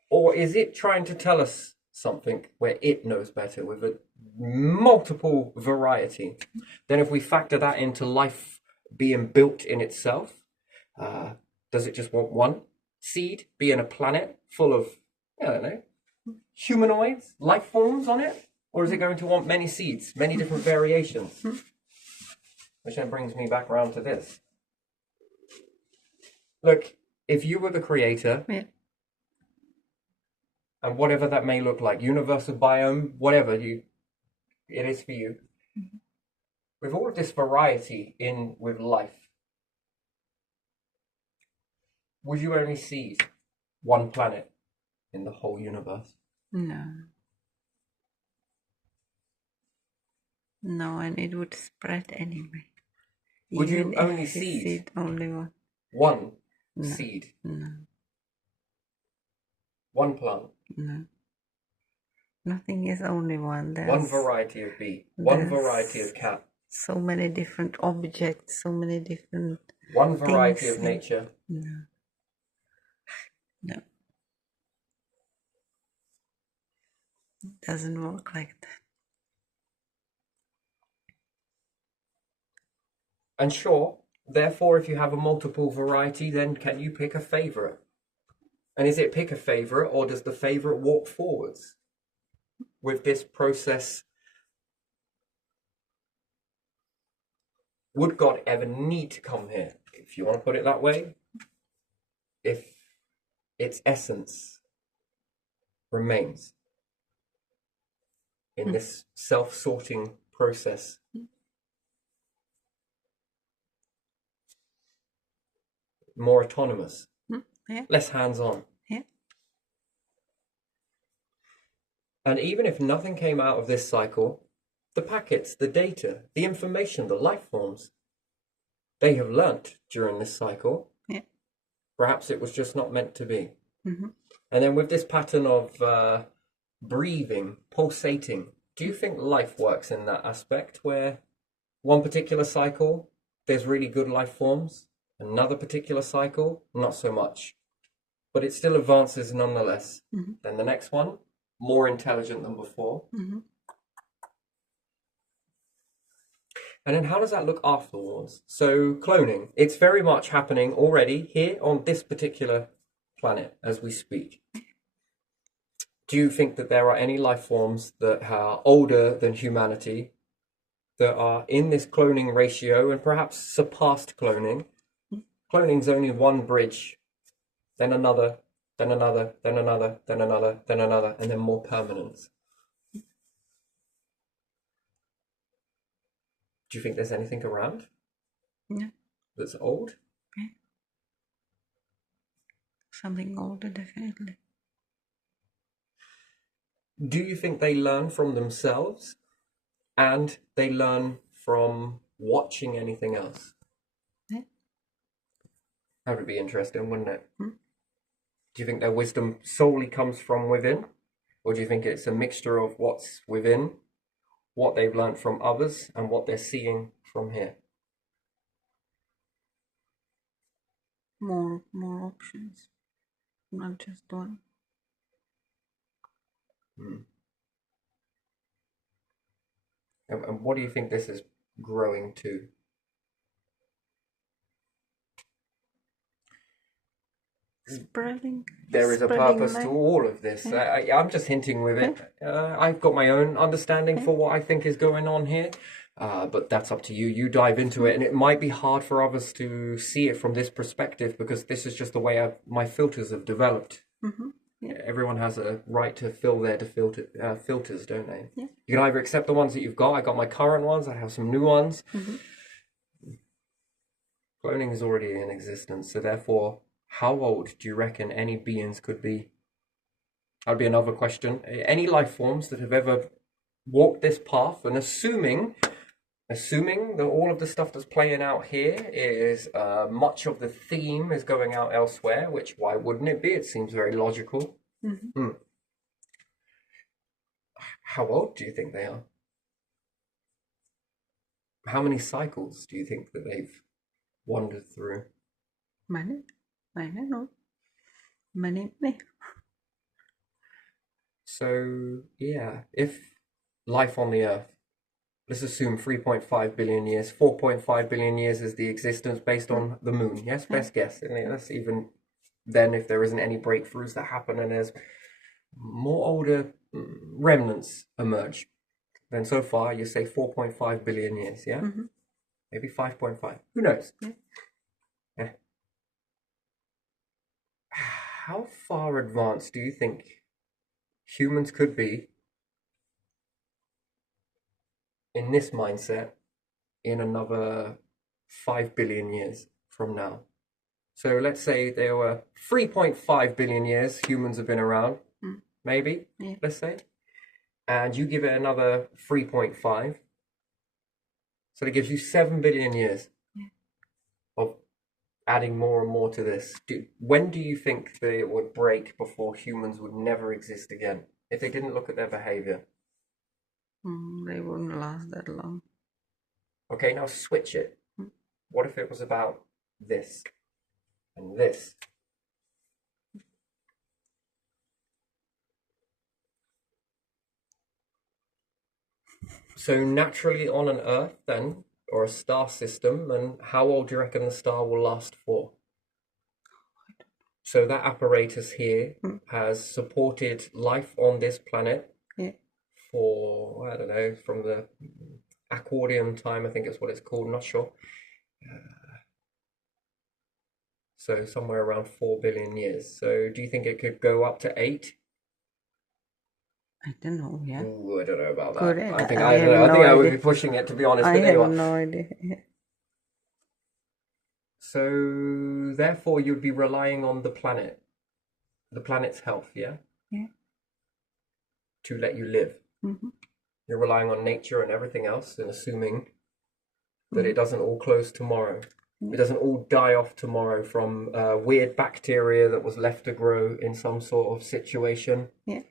Or is it trying to tell us something where it knows better with a multiple variety? Then if we factor that into life being built in itself, does it just want one seed being a planet full of, I don't know, humanoids, life forms on it? Or is it going to want many seeds, many different variations? Which then brings me back around to this. Look, if you were the creator, Yeah. and whatever that may look like, universal biome, whatever it is for you, with all of this variety with life, would you only see one planet in the whole universe? No. No, and it would spread anyway. Would you Even if only you seed seed only one. one No. seed, No, one plant, no. Nothing is only one. one There's variety of bee, one there's variety of cat, so many different objects, so many different one variety things of nature? No. No. It doesn't work like that. And sure, therefore, if you have a multiple variety, then can you pick a favorite? And is it pick a favorite, or does the favorite walk forwards with this process? Would God ever need to come here, if you want to put it that way? If its essence remains in this self-sorting process. More autonomous, Yeah. less hands-on. Yeah. And even if nothing came out of this cycle, the packets, the data, the information, the life forms, they have learnt during this cycle. Yeah. Perhaps it was just not meant to be. Mm-hmm. And then with this pattern of breathing, pulsating, do you think life works in that aspect where one particular cycle, there's really good life forms, another particular cycle, not so much, but it still advances nonetheless? Mm-hmm. Then the next one, more intelligent than before. Mm-hmm. And then how does that look afterwards? So cloning, it's very much happening already here on this particular planet as we speak. Do you think that there are any life forms that are older than humanity that are in this cloning ratio and perhaps surpassed cloning? Cloning's only one bridge, then another, then another, then another, then another, then another, and then more permanence. Do you think there's anything around Yeah. that's old? Yeah. Something older, definitely. Do you think they learn from themselves and they learn from watching anything else? Yeah. That would be interesting, wouldn't it? Hmm. Do you think their wisdom solely comes from within? Or do you think it's a mixture of what's within, what they've learned from others, and what they're seeing from here? More options, not just one. And what do you think this is growing to? Spreading. There is a spreading purpose light. to all of this. I'm just hinting with it. I've got my own understanding for what I think is going on here, but that's up to you. You dive into it, and it might be hard for others to see it from this perspective because this is just the way my filters have developed. Mm-hmm. Yeah. Everyone has a right to fill their filters, don't they? Yeah. You can either accept the ones that you've got. I got my current ones. I have some new ones. Mm-hmm. Cloning is already in existence, so therefore how old do you reckon any beings could be? That'd be another question. Any life forms that have ever walked this path, and assuming that all of the stuff that's playing out here is much of the theme is going out elsewhere, which why wouldn't it be? It seems very logical. Mm-hmm. How old do you think they are? How many cycles do you think that they've wandered through? Many? I don't know. Many, many. So, yeah, if life on the Earth, let's assume 3.5 billion years, 4.5 billion years is the existence based on the moon. Yes, best guess. And that's even then if there isn't any breakthroughs that happen and there's more older remnants emerge. Then so far, you say 4.5 billion years, yeah? Mm-hmm. Maybe 5.5. Who knows? Yeah. How far advanced do you think humans could be in this mindset in another 5 billion years from now? So let's say there were 3.5 billion years humans have been around, maybe, let's say, and you give it another 3.5. So that gives you 7 billion years of adding more and more to this. When do you think that it would break before humans would never exist again? If they didn't look at their behavior. They wouldn't last that long. Okay, now switch it. What if it was about this and this? So naturally on an Earth then, or a star system, and how old do you reckon the star will last for? So that apparatus here has supported life on this planet for, I don't know, from the accordion time, I think it's what it's called, not sure. So somewhere around 4 billion years. So do you think it could go up to 8? I don't know, yeah. Ooh, I don't know about that. Could it? I think I I don't know. I have think no I would idea. be pushing it, to be honest. I But there you have are. no idea. So therefore, you'd be relying on the planet's health, yeah, Yeah. to let you live. Mm-hmm. You're relying on nature and everything else, and assuming that it doesn't all close tomorrow. It doesn't all die off tomorrow from weird bacteria that was left to grow in some sort of situation. Yeah.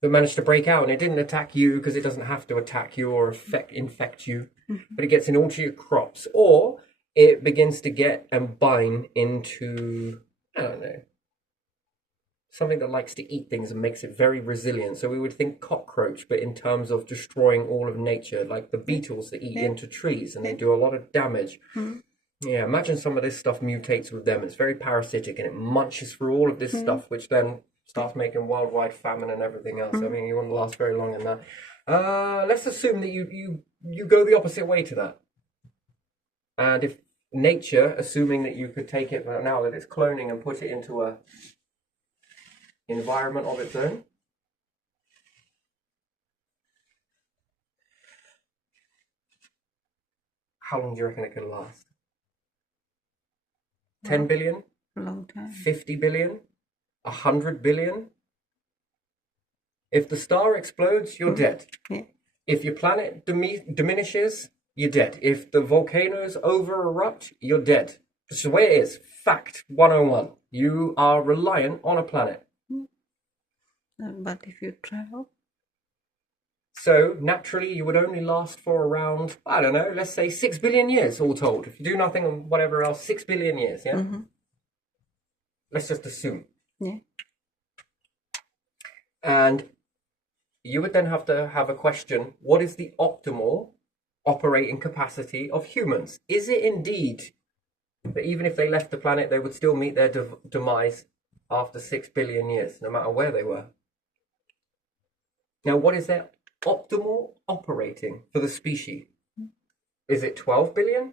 That managed to break out, and it didn't attack you because it doesn't have to attack you or infect you, but it gets in all to your crops, or it begins to get and bind into, I don't know, something that likes to eat things and makes it very resilient. So we would think cockroach, but in terms of destroying all of nature, like the beetles that eat into trees and they do a lot of damage. Yeah, imagine some of this stuff mutates with them. It's very parasitic and it munches through all of this stuff, which then starts making worldwide famine and everything else. I mean, you wouldn't last very long in that. Let's assume that you go the opposite way to that. And if nature, assuming that you could take it now that it's cloning and put it into a environment of its own, how long do you reckon it could last? 10 billion? A long time. 50 billion? 100 billion? If the star explodes, you're dead. Yeah. If your planet diminishes, you're dead. If the volcanoes over-erupt, you're dead. It's the way it is. Fact 101. You are reliant on a planet. But if you travel? So, naturally, you would only last for around, I don't know, let's say 6 billion years, all told. If you do nothing and whatever else, 6 billion years, yeah? Let's just assume. Yeah. And you would then have to have a question, what is the optimal operating capacity of humans? Is it indeed that even if they left the planet, they would still meet their demise after 6 billion years, no matter where they were? Now, what is their optimal operating for the species? Is it 12 billion?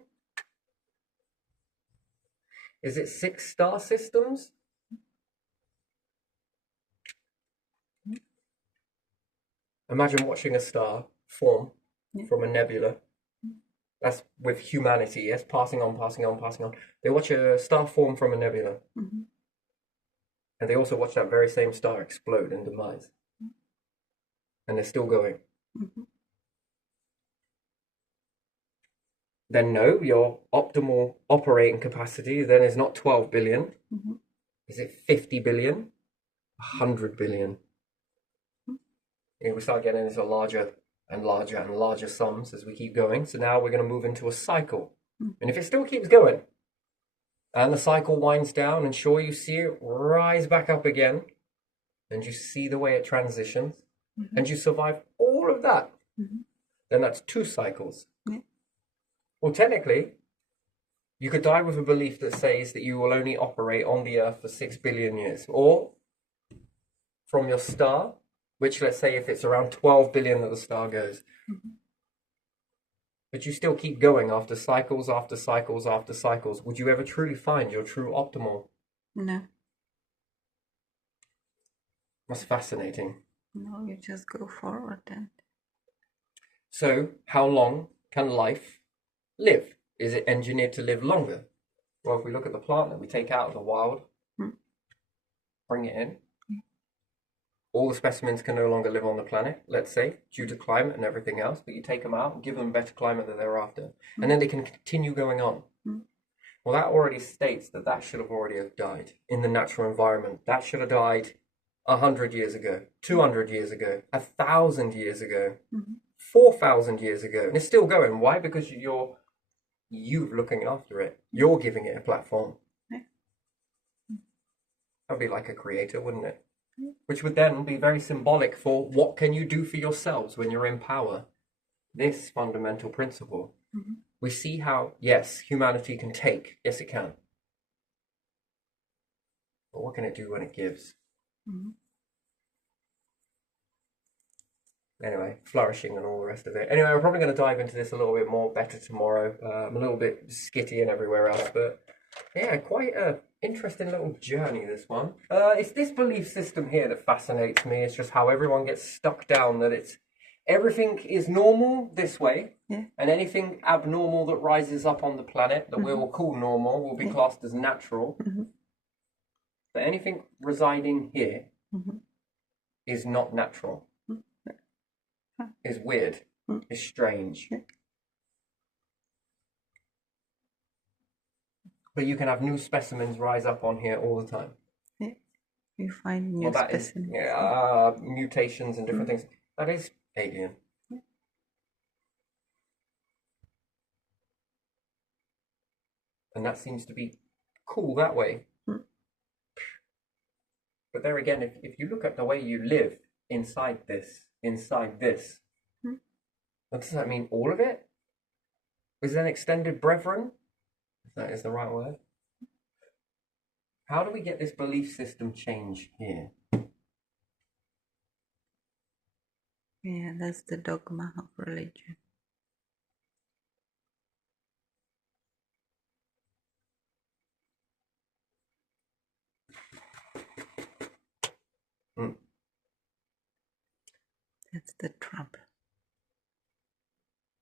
Is it 6 star systems? Imagine watching a star form from a nebula. That's with humanity, yes, passing on. They watch a star form from a nebula. And they also watch that very same star explode and demise. And they're still going. Mm-hmm. Then no, your optimal operating capacity then is not 12 billion. Mm-hmm. Is it 50 billion? 100 billion? We start getting into larger and larger and larger sums as we keep going. So now we're going to move into a cycle. And if it still keeps going, and the cycle winds down, and sure, you see it rise back up again, and you see the way it transitions, and you survive all of that, then that's 2 cycles. Yeah. Well, technically, you could die with a belief that says that you will only operate on the Earth for 6 billion years, or from your star, which, let's say, if it's around 12 billion that the star goes, but you still keep going after cycles after cycles after cycles, would you ever truly find your true optimal? No. That's fascinating. No, you just go forward then. So, how long can life live? Is it engineered to live longer? Well, if we look at the plant that we take out of the wild, bring it in, all the specimens can no longer live on the planet, let's say, due to climate and everything else, but you take them out and give them a better climate that they're after, and then they can continue going on. Well, that already states that that should have already have died in the natural environment. That should have died 100 years ago, 200 years ago, 1,000 years ago, 4,000 years ago, and it's still going. Why? Because you looking after it. You're giving it a platform. That'd be like a creator, wouldn't it? Which would then be very symbolic for what can you do for yourselves when you're in power. This fundamental principle. We see how, yes, humanity can take. Yes, it can. But what can it do when it gives? Anyway, flourishing and all the rest of it. Anyway, we're probably going to dive into this a little bit more better tomorrow. I'm a little bit skitty and everywhere else, but yeah, quite a interesting little journey, this one. It's this belief system here that fascinates me. It's just how everyone gets stuck down that it's everything is normal this way, and anything abnormal that rises up on the planet that we will call normal will be classed as natural. But anything residing here is not natural. Is weird. Is strange. But you can have new specimens rise up on here all the time. You find new specimens. Mutations and different things. That is alien. And that seems to be cool that way. But there again, if you look at the way you live inside this, what does that mean? All of it? Is it an extended brethren? If that is the right word. How do we get this belief system change here? Yeah, that's the dogma of religion. That's the trouble.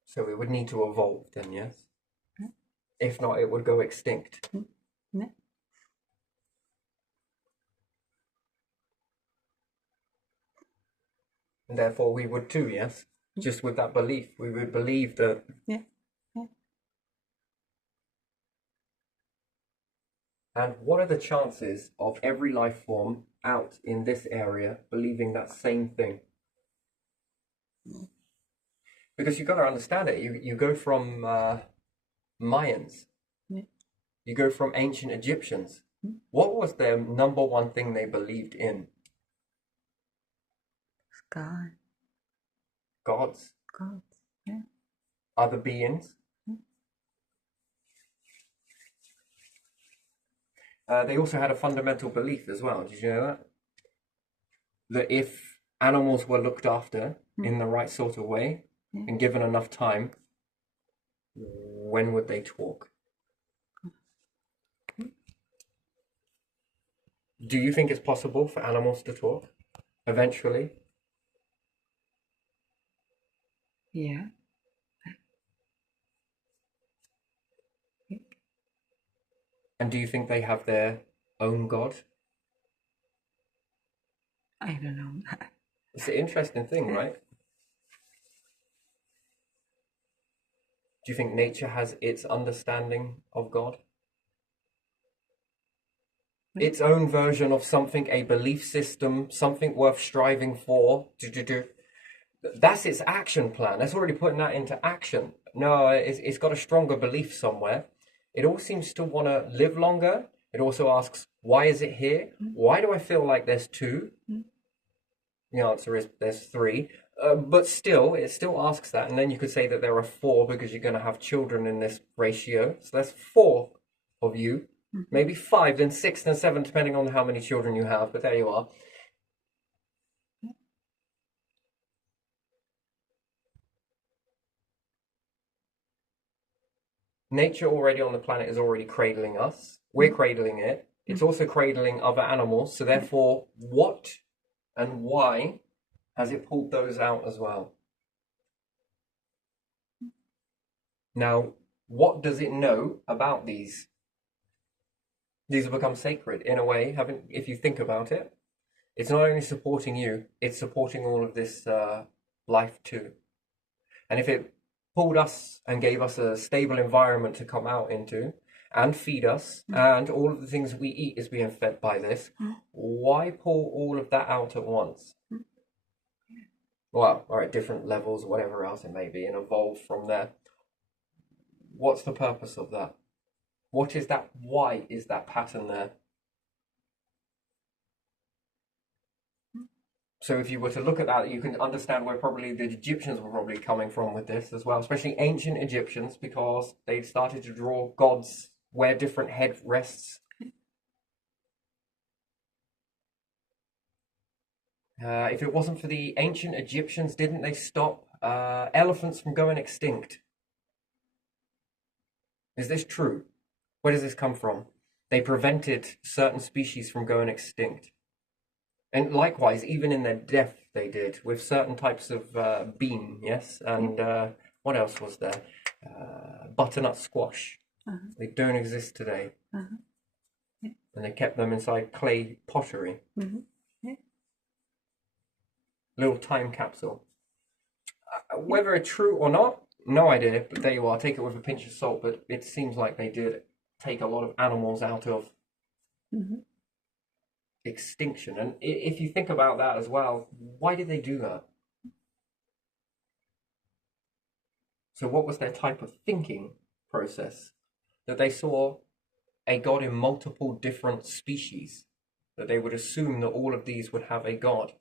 So it would need to evolve then, yes? If not, it would go extinct. Yeah. And therefore we would too, yes? Just with that belief, we would believe that. Yeah. And what are the chances of every life form out in this area believing that same thing? Because you've got to understand it. You go from Mayans. You go from ancient Egyptians. What was their number one thing they believed in? God. Gods. God. Yeah. Other beings. They also had a fundamental belief as well. Did you know that? That if animals were looked after in the right sort of way and given enough time, when would they talk? Do you think it's possible for animals to talk eventually? Yeah. And do you think they have their own god? I don't know that. It's an interesting thing, right? Do you think nature has its understanding of God? Its own version of something, a belief system, something worth striving for. That's its action plan. That's already putting that into action. No, it's got a stronger belief somewhere. It all seems to want to live longer. It also asks, why is it here? Why do I feel like there's two? The answer is there's three. But still, it still asks that. And then you could say that there are four because you're going to have children in this ratio. So that's four of you. Maybe five, then six, then seven, depending on how many children you have. But there you are. Nature already on the planet is already cradling us. We're cradling it. It's also cradling other animals. So therefore, what and why has it pulled those out as well? Now, what does it know about these? These have become sacred in a way, haven't? If you think about it, it's not only supporting you; it's supporting all of this life too. And if it pulled us and gave us a stable environment to come out into and feed us, and all of the things that we eat is being fed by this, why pull all of that out at once? Well, or at different levels, whatever else it may be, and evolve from there. What's the purpose of that? What is that? Why is that pattern there? So if you were to look at that, you can understand where probably the Egyptians were probably coming from with this as well, especially ancient Egyptians, because they started to draw gods where different head rests. If it wasn't for the ancient Egyptians, didn't they stop elephants from going extinct? Is this true? Where does this come from? They prevented certain species from going extinct. And likewise, even in their death, they did, with certain types of bean, yes? And what else was there? Butternut squash. They don't exist today. And they kept them inside clay pottery. Little time capsule. Whether it's true or not, no idea, but there you are. Take it with a pinch of salt, but it seems like they did take a lot of animals out of extinction. And if you think about that as well, why did they do that? So what was their type of thinking process? That they saw a god in multiple different species, that they would assume that all of these would have a god,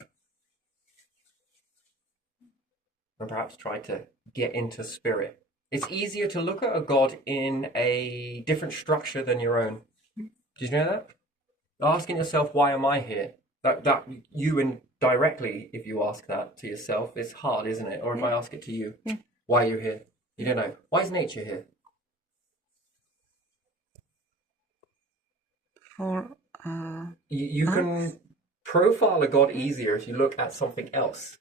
and perhaps try to get into spirit. It's easier to look at a god in a different structure than your own. Did you know that? Asking yourself, why am I here? That you indirectly, if you ask that to yourself, it's hard, isn't it? Or if I ask it to you, why are you here? You don't know. Why is nature here? For You can profile a god easier if you look at something else.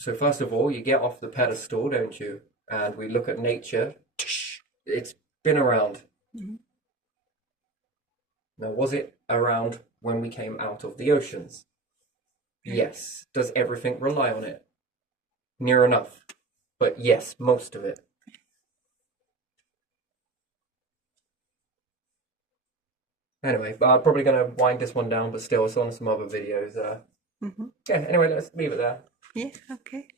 So first of all, you get off the pedestal, don't you? And we look at nature. It's been around. Now, was it around when we came out of the oceans? Yes. Does everything rely on it? Near enough. But yes, most of it. Anyway, I'm probably going to wind this one down, but still, it's on some other videos. Yeah, anyway, let's leave it there. yeah, okay.